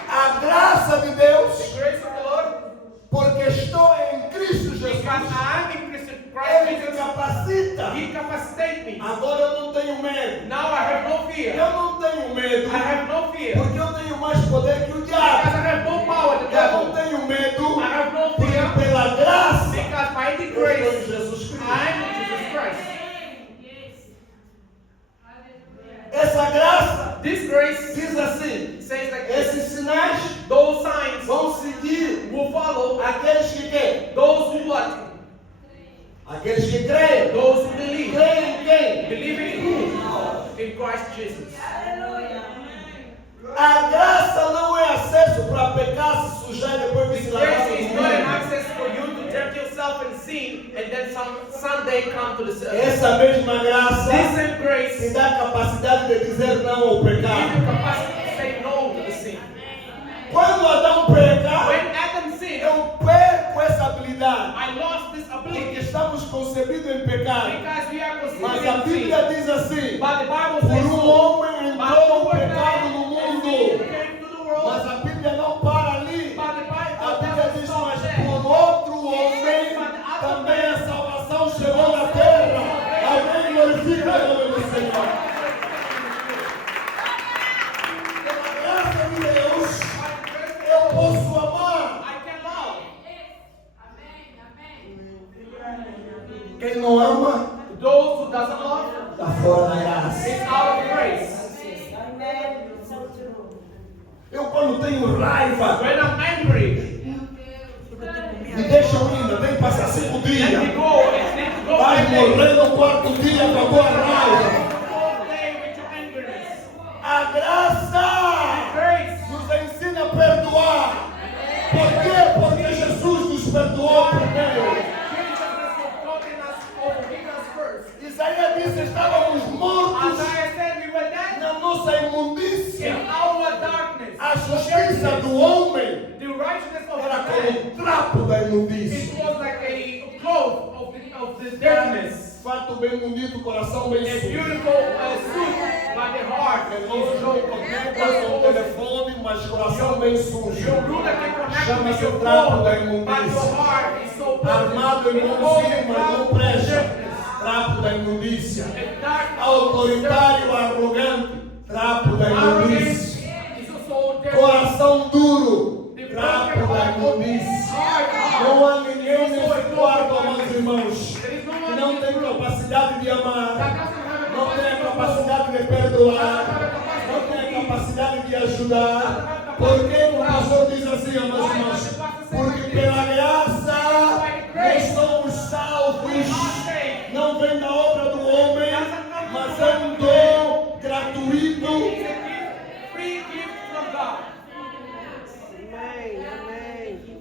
A graça de Deus, The grace of the Lord, porque estou em Cristo because Jesus, I am in Christ Ele me Jesus, capacita. He capacitates me. Agora eu não tenho medo. Now I have no fear. Eu não tenho medo, I have no fear. porque eu tenho mais poder que o Because diabo. I have no power to Eu não devil. tenho medo, I have no porque fear. pela graça Because by the eu estou grace, em Jesus Cristo. I am in Jesus Christ. Essa graça This grace diz assim: says like this. esses sinais Those signs vão seguir will follow aqueles que quem? those who what? Aqueles que creem. Those who believe. Creem em quem? Believe in who? In Christ Jesus. A graça não é acesso para pecar, se sujar e depois vir se lavar Grace no is not an domingo. access for you to tempt yourself and sin, and then some Sunday come to the service. Essa mesma graça This same te grace dá a capacidade de dizer não ao gives you pecado. capacity to say no to the sin. Quando Adão peca, When Adam sinned, eu perco essa habilidade. I lost this Porque ability estamos concebidos em pecado. because we are Mas a conceived in sin. Bíblia diz assim: But the Bible por says um so. homem But entrou o over pecado man no and mundo. sin came to the Mas world. a Bíblia não para ali. But the A Bible Bíblia doesn't diz: stop mas there. por outro homem também a salvação chegou na terra. Alguém glorifica o nome do Senhor. Pela graça de Deus, eu posso amar. I can love. Quem não ama, Those who doesn't love está fora da graça. is out of grace. Amen. So true. Eu, quando tenho raiva, When I'm angry, me deixam ir, tem que passar 5 let me dias. go and need to go Vai my day. morrer no quarto dia com a tua raiva. All day with your angerness. A graça Grace. nos ensina a perdoar. Por quê? Porque Jesus nos perdoou primeiro. Jesus has forgotten us, forgiven us first. Isaías disse: estávamos mortos Isaiah said we were dead na nossa imundícia. in our darkness. A justiça do homem The righteousness of era man, como o trapo da imundícia. it was like a cloth of the dirtiness. Fato bem bonito, coração bem A sujo. beautiful suit, but the heart is Relógio, qualquer coisa, um telefone, mas coração bem sujo. Your ruler can connect with Chama-se your o trapo phone, da but your imundícia. heart is so Armado em bonzinho, mas não presta. Trapo da imundícia. Autoritário, arrogante. Trapo da imundícia. Coração duro. Trapo da imundícia. Não há ninguém nesse quarto, amados irmãos, que não tem capacidade de amar, não tem a capacidade de perdoar, não tem a capacidade de ajudar. Por que o pastor diz assim, amados irmãos? Porque pela graça nós somos salvos. Não vem da obra do homem, mas é um dom gratuito.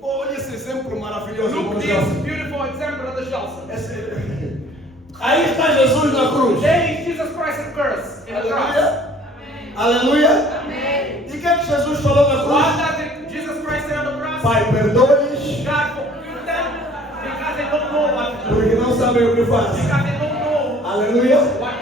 Olha esse exemplo maravilhoso. Look irmão this Gelson. beautiful example of the Johnson. Aí está Jesus na cruz. There is Jesus Christ in curse in the cross. Aleluia. Aleluia. E o que é que Jesus falou na What cruz? does Jesus Christ say on the cross? Pai, perdoa-lhes, God forgive them because they don't know what to do. porque não sabem o que fazem. Because they don't know Aleluia. what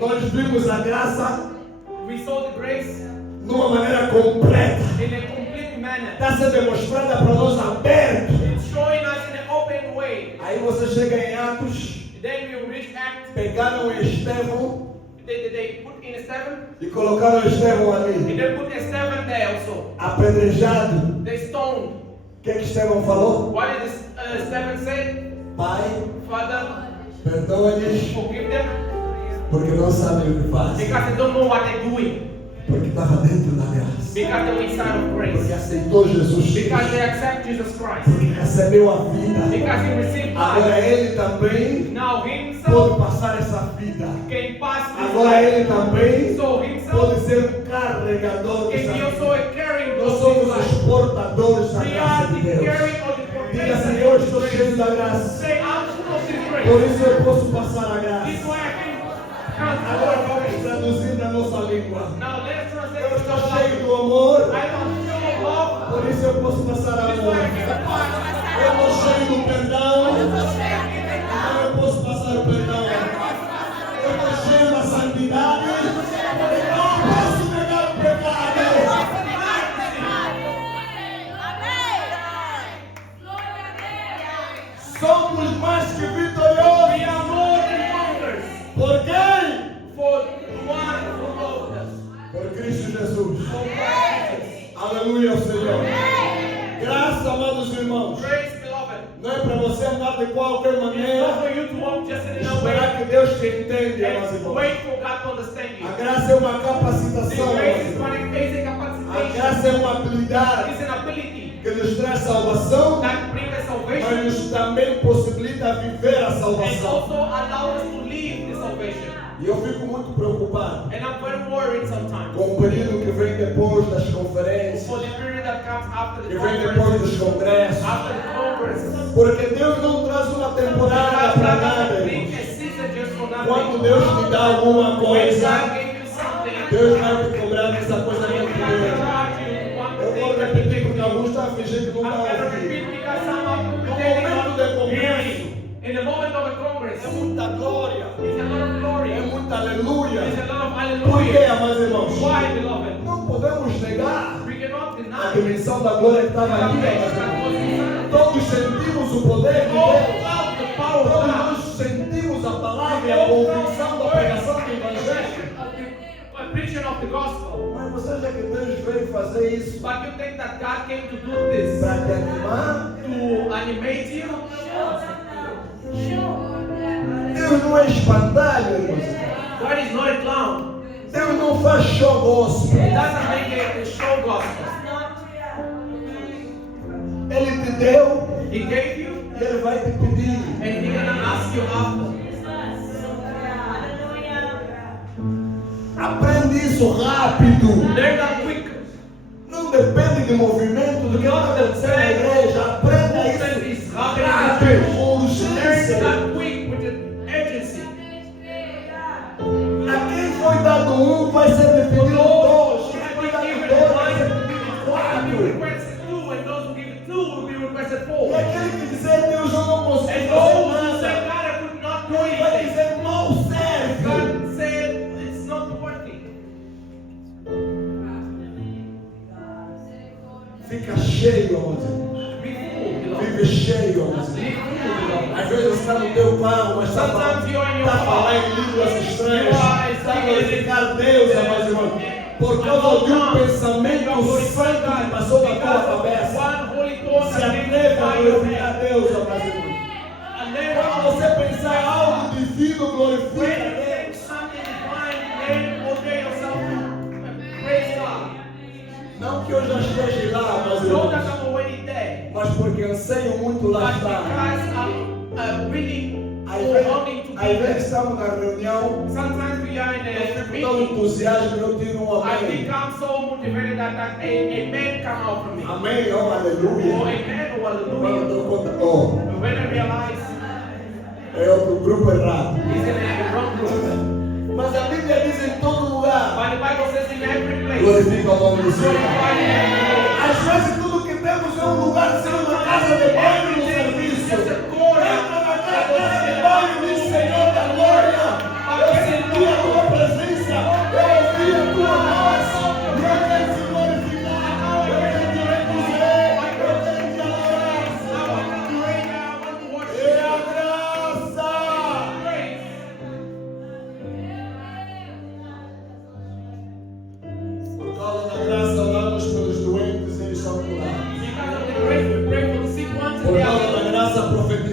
to Nós vimos a graça do. We saw the grace numa maneira completa. in a complete manner. Está sendo demonstrada para nós aberto. It's showing us in an open way. Aí você chega em Atos, Then we reach Acts. pegaram Estevão They put in Stephen. e colocaram Estevão And ali, they put Stephen there also. apedrejado. They stoned. O que Estevão falou? What did Stephen say? Pai, Father, perdoa-lhes, forgive them porque não sabem o que fazem. because they don't know what they're doing. Porque estava dentro da graça. Because they're inside of Porque grace. aceitou Jesus. Because they accept Jesus Christ. Porque recebeu a vida. Because he received Agora life. ele também Now pode himself passar essa vida. can pass this Agora life. ele também So himself pode ser um carregador can be dessa also vida. a carrying Nós of somos this os life. portadores da We graça are de the Deus. carrying of the Diga, protection Senhor, of estou cheio grace. da graça. Say, I'm full of this Por grace. isso eu posso passar a graça. This way I can count Agora our vamos grace. traduzir na nossa língua. Now let's translate Eu this estou to cheio love. do amor, I am full of love. por isso eu posso passar a This amor. way I can pass. Eu estou cheio do perdão, então eu posso passar o perdão. Eu estou cheio da santidade, então eu posso negar o pecado. Somos mais que We vitoriosos. are more than conquerors. Por quem? For the one who loved us. Por Cristo Jesus. For Christ. Aleluia ao Senhor. Graças, amados irmãos. Praise, beloved. Não é para você andar de qualquer It's not maneira. for you to walk just in a Esperar way que Deus te entenda, amados and irmãos. wait for God to understand you. A graça é uma The capacitação, grace amados is irmãos. one basic A capacitation. graça é uma habilidade It's an ability que nos traz salvação, that brings us mas salvation nos também possibilita viver a and salvação. also allow us to live the salvation. E eu fico muito preocupado And I'm very worried sometimes com o período que vem depois das conferências, for the period that comes after the que vem depois dos conference. congressos, After the conference. porque Deus não traz uma temporada para nada, God brings irmãos. a season just for nothing. Quando Deus te dá alguma When coisa, God gave you something, Deus vai te cobrar essa coisa He's muito not going to grande. charge you one Eu thing vou that repetir you porque alguns estão a fingir que não I'm estão going to ouvindo. repeat because some of you No pretending momento not de to hear congresso, me. In the moment of a congress, é muita glória, it's a lot of glory. é muita aleluia. It's a lot of Por quê, hallelujah. amados irmãos? Why, beloved? Não podemos negar We cannot a deny dimensão da glória que the estava aqui, salvation amados that irmãos. was inside. Todos sentimos o poder de All Deus. felt the power of Todos God. nós sentimos a palavra e a convicção da pregação do Evangelho. The preaching of the gospel. Mas você acha que Deus veio fazer isso But you think that God came to do this para te animar? to animate you? Deus não é espantalho, irmãos. God is not a clown. Deus não faz show gospel. He doesn't make a show gospel. Ele te deu He gave you, e Ele vai te pedir. and He's gonna ask you after. Aprende isso rápido. Learn that quick. Não depende de movimento, do que vai acontecer na igreja. Aprenda isso rápido, com Learn urgência. that quick with an urgency. A quem foi dado vai ser definido dois. Quem foi dado dois vai ser definido Will be quatro. requested two, and those who give it two will be requested E four. aquele que dizer Deus eu não consigo And fazer those who say, nada, God, I could not do Deus vai anything. dizer não serve. God said, it's not working. Fica cheio, amados irmãos. Be full, beloved. Vive cheio, amados Be irmãos. full, beloved. Às vezes você está no teu carro, mas está Sometimes you're in your a falar car. em línguas estranhas, You are está a glorificar Deus, amados irmãos, por causa de um pensamento santo que passou na tua cabeça. One holy thought Se that atreve a came by glorificar Deus, amados irmãos. And then Quando você pensar algo divino, when glorifica you Deus. think something divine, then ordain yourself to praise God. Não que eu já esteja lá, amados Not that irmãos, I'm already there, mas porque anseio muito lá but estar. because I'm willing Às or wanting to be vezes there. estamos na reunião, Sometimes we are in eu a fico tão meeting. entusiasmo, eu tiro um I amém. become so motivated that a man come out from me. Amém, oh Or aleluia. amen, or Quando eu hallelujah. dou conta, oh, But when I realize é outro grupo errado. he's in a wrong group. Mas a Bíblia diz em todo lugar, But the Bible says in every place, glorifica o nome do Senhor. glorify the name of the Lord. Às vezes tudo que temos é um lugar, de ser uma casa de banho no serviço. Entra na casa de banho, diz Senhor da glória. Eu senti a tua presença, eu ouvi a tua voz. E eu quero te glorificar, eu quero te reconhecer, eu quero te adorar. É a graça. Por causa da graça, oramos pelos doentes e eles são curados.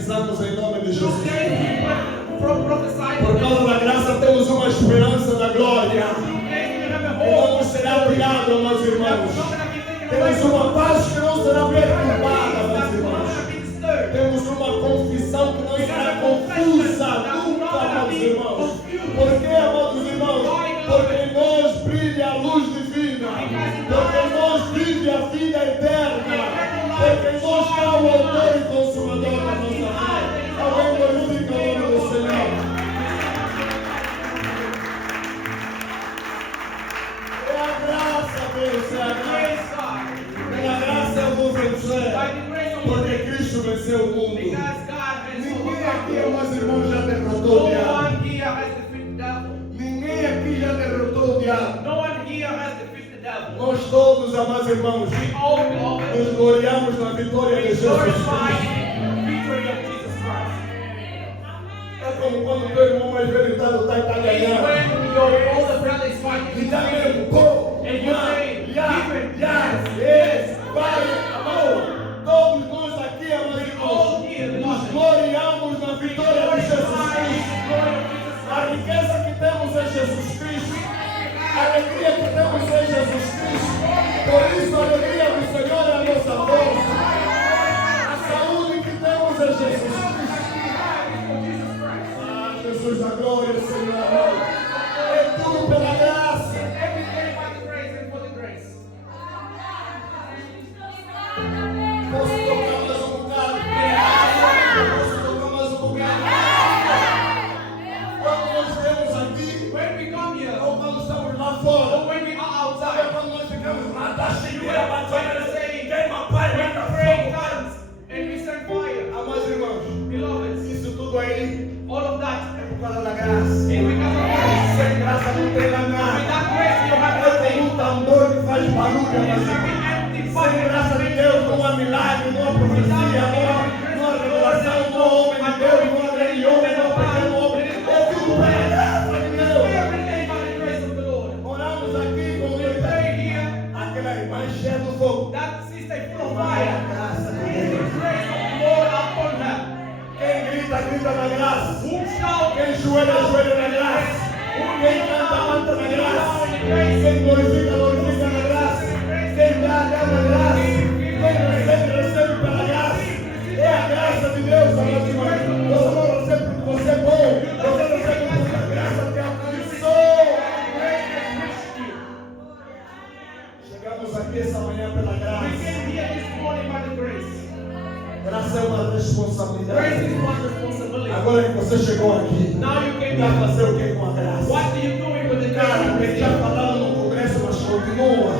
profetizamos em nome de Through Jesus. grace we prophesy. Por causa da graça temos uma esperança da glória. Through grace we have a E não hope. nos será tirado, meus irmãos. Not gonna be taken away. Temos uma paz que não será perturbada, That's meus not irmãos. gonna be disturbed. Temos uma confissão que não será confusa nunca, meus irmãos. Por quê, amados irmãos? Porque em nós brilha a luz divina. Porque em nós vive a vida eterna. Porque em nós está o autor e consumador da nossa vida. Alguém glorifica o nome do Senhor. É a graça, Deus, é a Praise graça. God. Pela graça eu vou vencer. By the grace of Porque Cristo venceu o mundo. because God has Ninguém aqui, overcome. meus irmãos, já No derrotou o diabo. one here has defeated the devil. Ninguém aqui já derrotou o diabo. No one here has defeated the devil. Nós todos, amados irmãos, We all belong to nos gloriamos na vitória de Jesus glorify Cristo. the victory of Jesus Christ. É como quando o teu irmão mais velho está It's ganhando. when your older brother is fighting E está you. mesmo, go, And you say, yes, vai, amor. Todos nós aqui, amados all irmãos, here nos belong. gloriamos na vitória de Jesus Glorify Cristo. the glory of Jesus A Christ. riqueza que temos em Jesus Cristo, a alegria que temos em Jesus Cristo, por isso a alegria do Senhor é a nossa força. A saúde que temos em Jesus Cristo. Ah, Jesus, a glória, Senhor. É tudo pela graça. Everything by the grace and for the grace. Posso tocar mais um bocado? Posso tocar mais um bocado? Quando nós estamos aqui, When we come here, ou quando estamos lá fora, or when we are sabe outside, quando nós ficamos lá, tá cheio de when we batalha, say, queima pai, when manda we pray in fogo. tongues and we send fire, Amados irmãos, beloveds, isso tudo aí all of that, é por causa da graça. and we come of grace. Sem graça não tem lá nada. Without grace, you have É nothing. como um tambor que faz barulho, It's amados like irmãos. an empty Sem bucket. graça de Deus não há milagre, não há profecia, não há revelação, não há homem de Deus, não há grande homem, não há pequeno homem. É tudo pela graça de Deus. Everything by the grace of the Lord. Oramos aqui com We pray here, aquela irmã cheia do fogo. that sister is full of É a fire. graça de It's the Deus. grace of the Lord upon her. Quem grita, grita na graça. Who shout, Quem joelha, joelha na graça. Quem canta, canta na graça. Quem glorifica, glorifica na graça. Quem dá, dá na graça. Quem recebe, recebe pela graça. É a graça de Deus, amados irmãos. Você não recebe porque você é bom. Você recebe porque a graça te alcançou. Chegamos aqui essa manhã pela we graça. came here this morning by the grace. Graça é uma Grace responsabilidade. is one responsibility. Agora que você chegou aqui, Now you came vai here. fazer o que com a graça? What do you do with the Cara, grace? ele já falando no congresso, mas continua.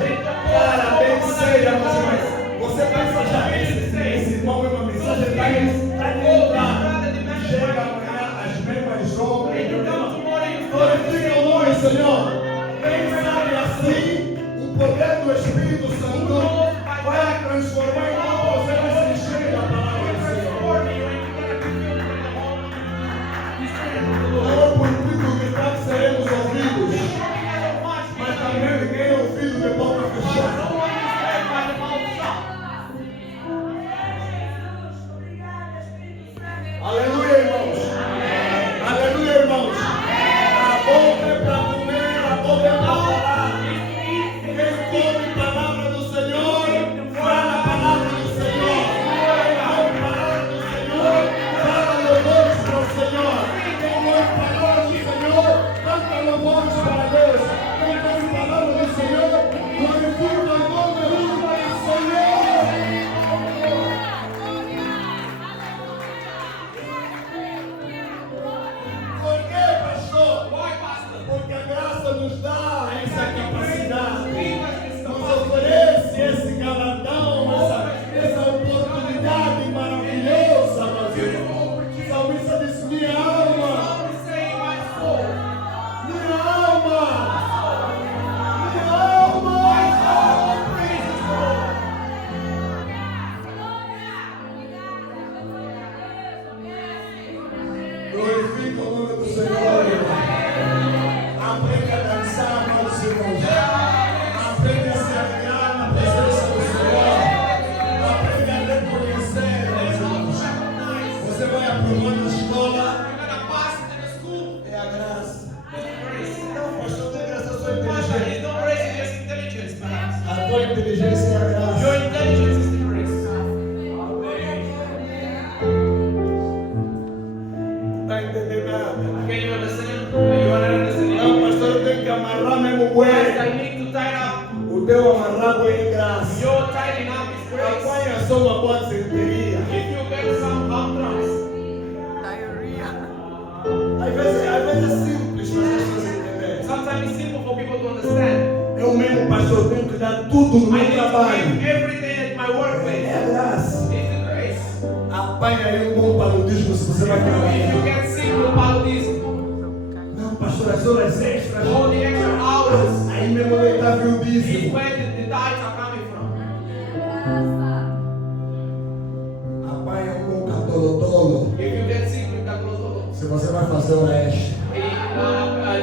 Parabéns, seja, mas você pensa já, esse irmão é uma mensagem, está encontrada. Chega amanhã, as mesmas obras. When you come tomorrow, you Glorifica o nome, Senhor. Quem sabe assim, o poder do Espírito Santo vai transformar em nós, você vai se encher da palavra do Senhor. Não é por muito gritar que seremos ouvidos, mas também ninguém é ouvido de boca fechada. Aleluia, irmãos. Aleluia, irmãos. A boca é para comer, a boca é para falar. Quem come palavra do Senhor, fala a palavra do Senhor. Quem come palavra do Senhor, fala louvores para o Senhor. Quem come palavra do Senhor, canta louvores para Deus. Quem come palavra do Senhor, glorifica o nome do Senhor. Você vai aprovar na escola. You're gonna pass in the school. É a graça. It's grace. Não, pastor, não é graça, eu sou Pastor, inteligente. it's not grace, it's just intelligence, perhaps. A tua inteligência é a graça. Your intelligence is the grace. Não tá entendendo nada. Can you understand? You are not understanding? Não, pastor, eu tenho que amarrar mesmo Yes, bué. I need to tie up. O teu amarrar bué é graça. Your tying up is grace. Apanha só uma boa centeria. If you get some contrast, Às vezes é simples para as pessoas entenderem. sometimes it's simple for people to understand. Eu mesmo, pastor, tenho que dar tudo no I meu need to trabalho. give everything at my workplace. É a graça. It's the grace. Apanha aí um bom paludismo se você vai If you trabalhar. get sick with paludism, Não, pastor, as horas extras. all the extra hours Aí mesmo ele está viu is dízimo. where the tithes are coming from. Apanha um bom catolotolo. If you get sick with that glottal, Se você vai fazer hora extra.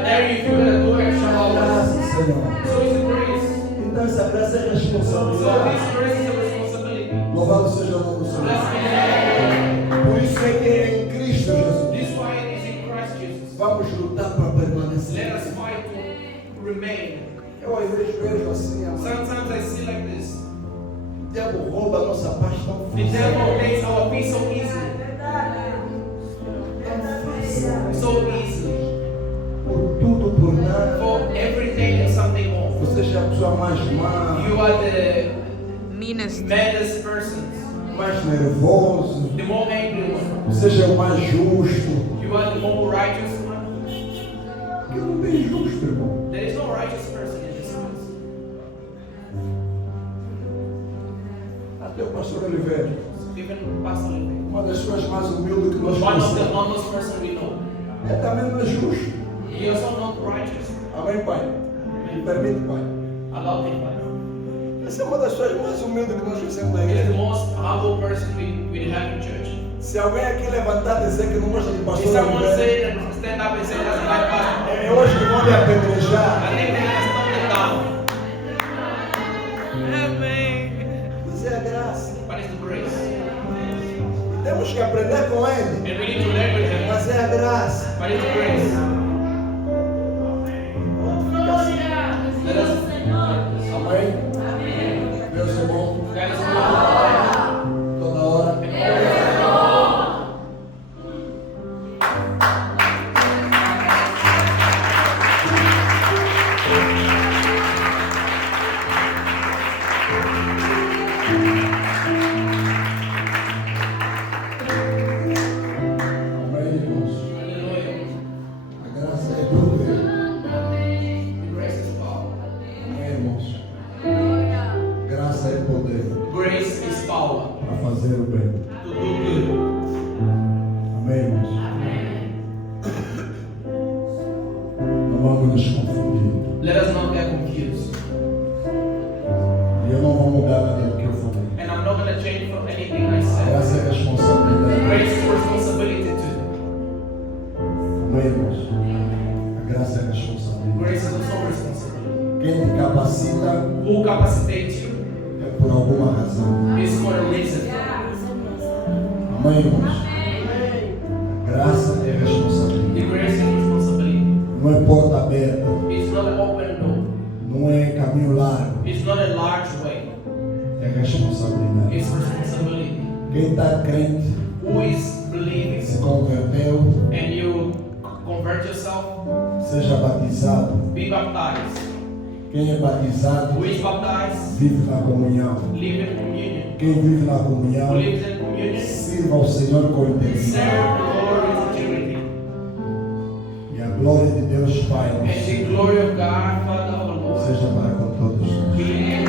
there if you're gonna do extra hours. Graça, Senhor. So it's a grace. Então essa graça é So responsabilidade. this grace is a responsibility. Louvado seja o nome do Senhor. Blessed be the Por isso é que é em Cristo name. Jesus. This is why it is in Christ Jesus. Vamos lutar para permanecer. Let us fight to remain. Eu às vezes vejo assim, amado. Sometimes I see like this. O diabo rouba a nossa paz tão The fácil. devil makes our peace so easy. So easy. Por tudo, por nada. For everything and something more. Você é a pessoa mais má, You are the Meanest. maddest person. mais nervoso. The more angry one. Você é o mais justo. You are the more righteous one. Porque não tem justo, irmão. There is no righteous person in this place. Até o pastor Oliveira, Even personally. uma das pessoas mais humildes que nós One of the conhecemos. humblest person we know. É também não é justo. He also not righteous. Amém, Pai? Me permite, Pai. Allow him. Essa é uma das pessoas mais humildes que nós conhecemos na He is the igreja. most humble person we have in church. Se alguém aqui levantar e dizer que não gosta do If pastor someone Oliveira, say and stand up and say that's my pastor, é hoje que vão lhe apedrejar. I think they're gonna stone it down. Mas é a graça. But it's the grace. Temos que aprender com ele. And we need to learn with him. Mas é a graça. But it's the grace. Let us. Amém? Deus é bom. God is good. Toda hora. Amém, irmãos? Hallelujah. A graça é poder. The grace is power. Amém, irmãos? Graça é poder Grace is power para fazer o bem. to do good. Amém, irmãos? Não vamos nos confundir. Let us not get confused. E eu não vou mudar nada do que eu falei. And I'm not going to change from anything I A said. graça é responsabilidade. Grace is responsibility too. Amém, irmãos? A graça é responsabilidade. Grace is also responsibility. Quem te capacita Who capacitates you é por alguma razão. is for a reason. Amém, irmãos? A graça é responsabilidade. The grace is responsibility. Não é porta aberta. It's not an open door. Não é caminho largo. It's not a large way. É responsabilidade. It's responsibility. Quem está crente, Who is believing se converteu, and you convert yourself, seja batizado. be baptized. Quem é batizado, Who is baptized, vive na comunhão. live in communion. Quem vive na Who comunhão, lives in communion, sirva ao Senhor com serve integridade. the Lord with integrity. E a glória de Deus, Pai, And the glory of God, Father of the Lord, seja para com todos nós. be in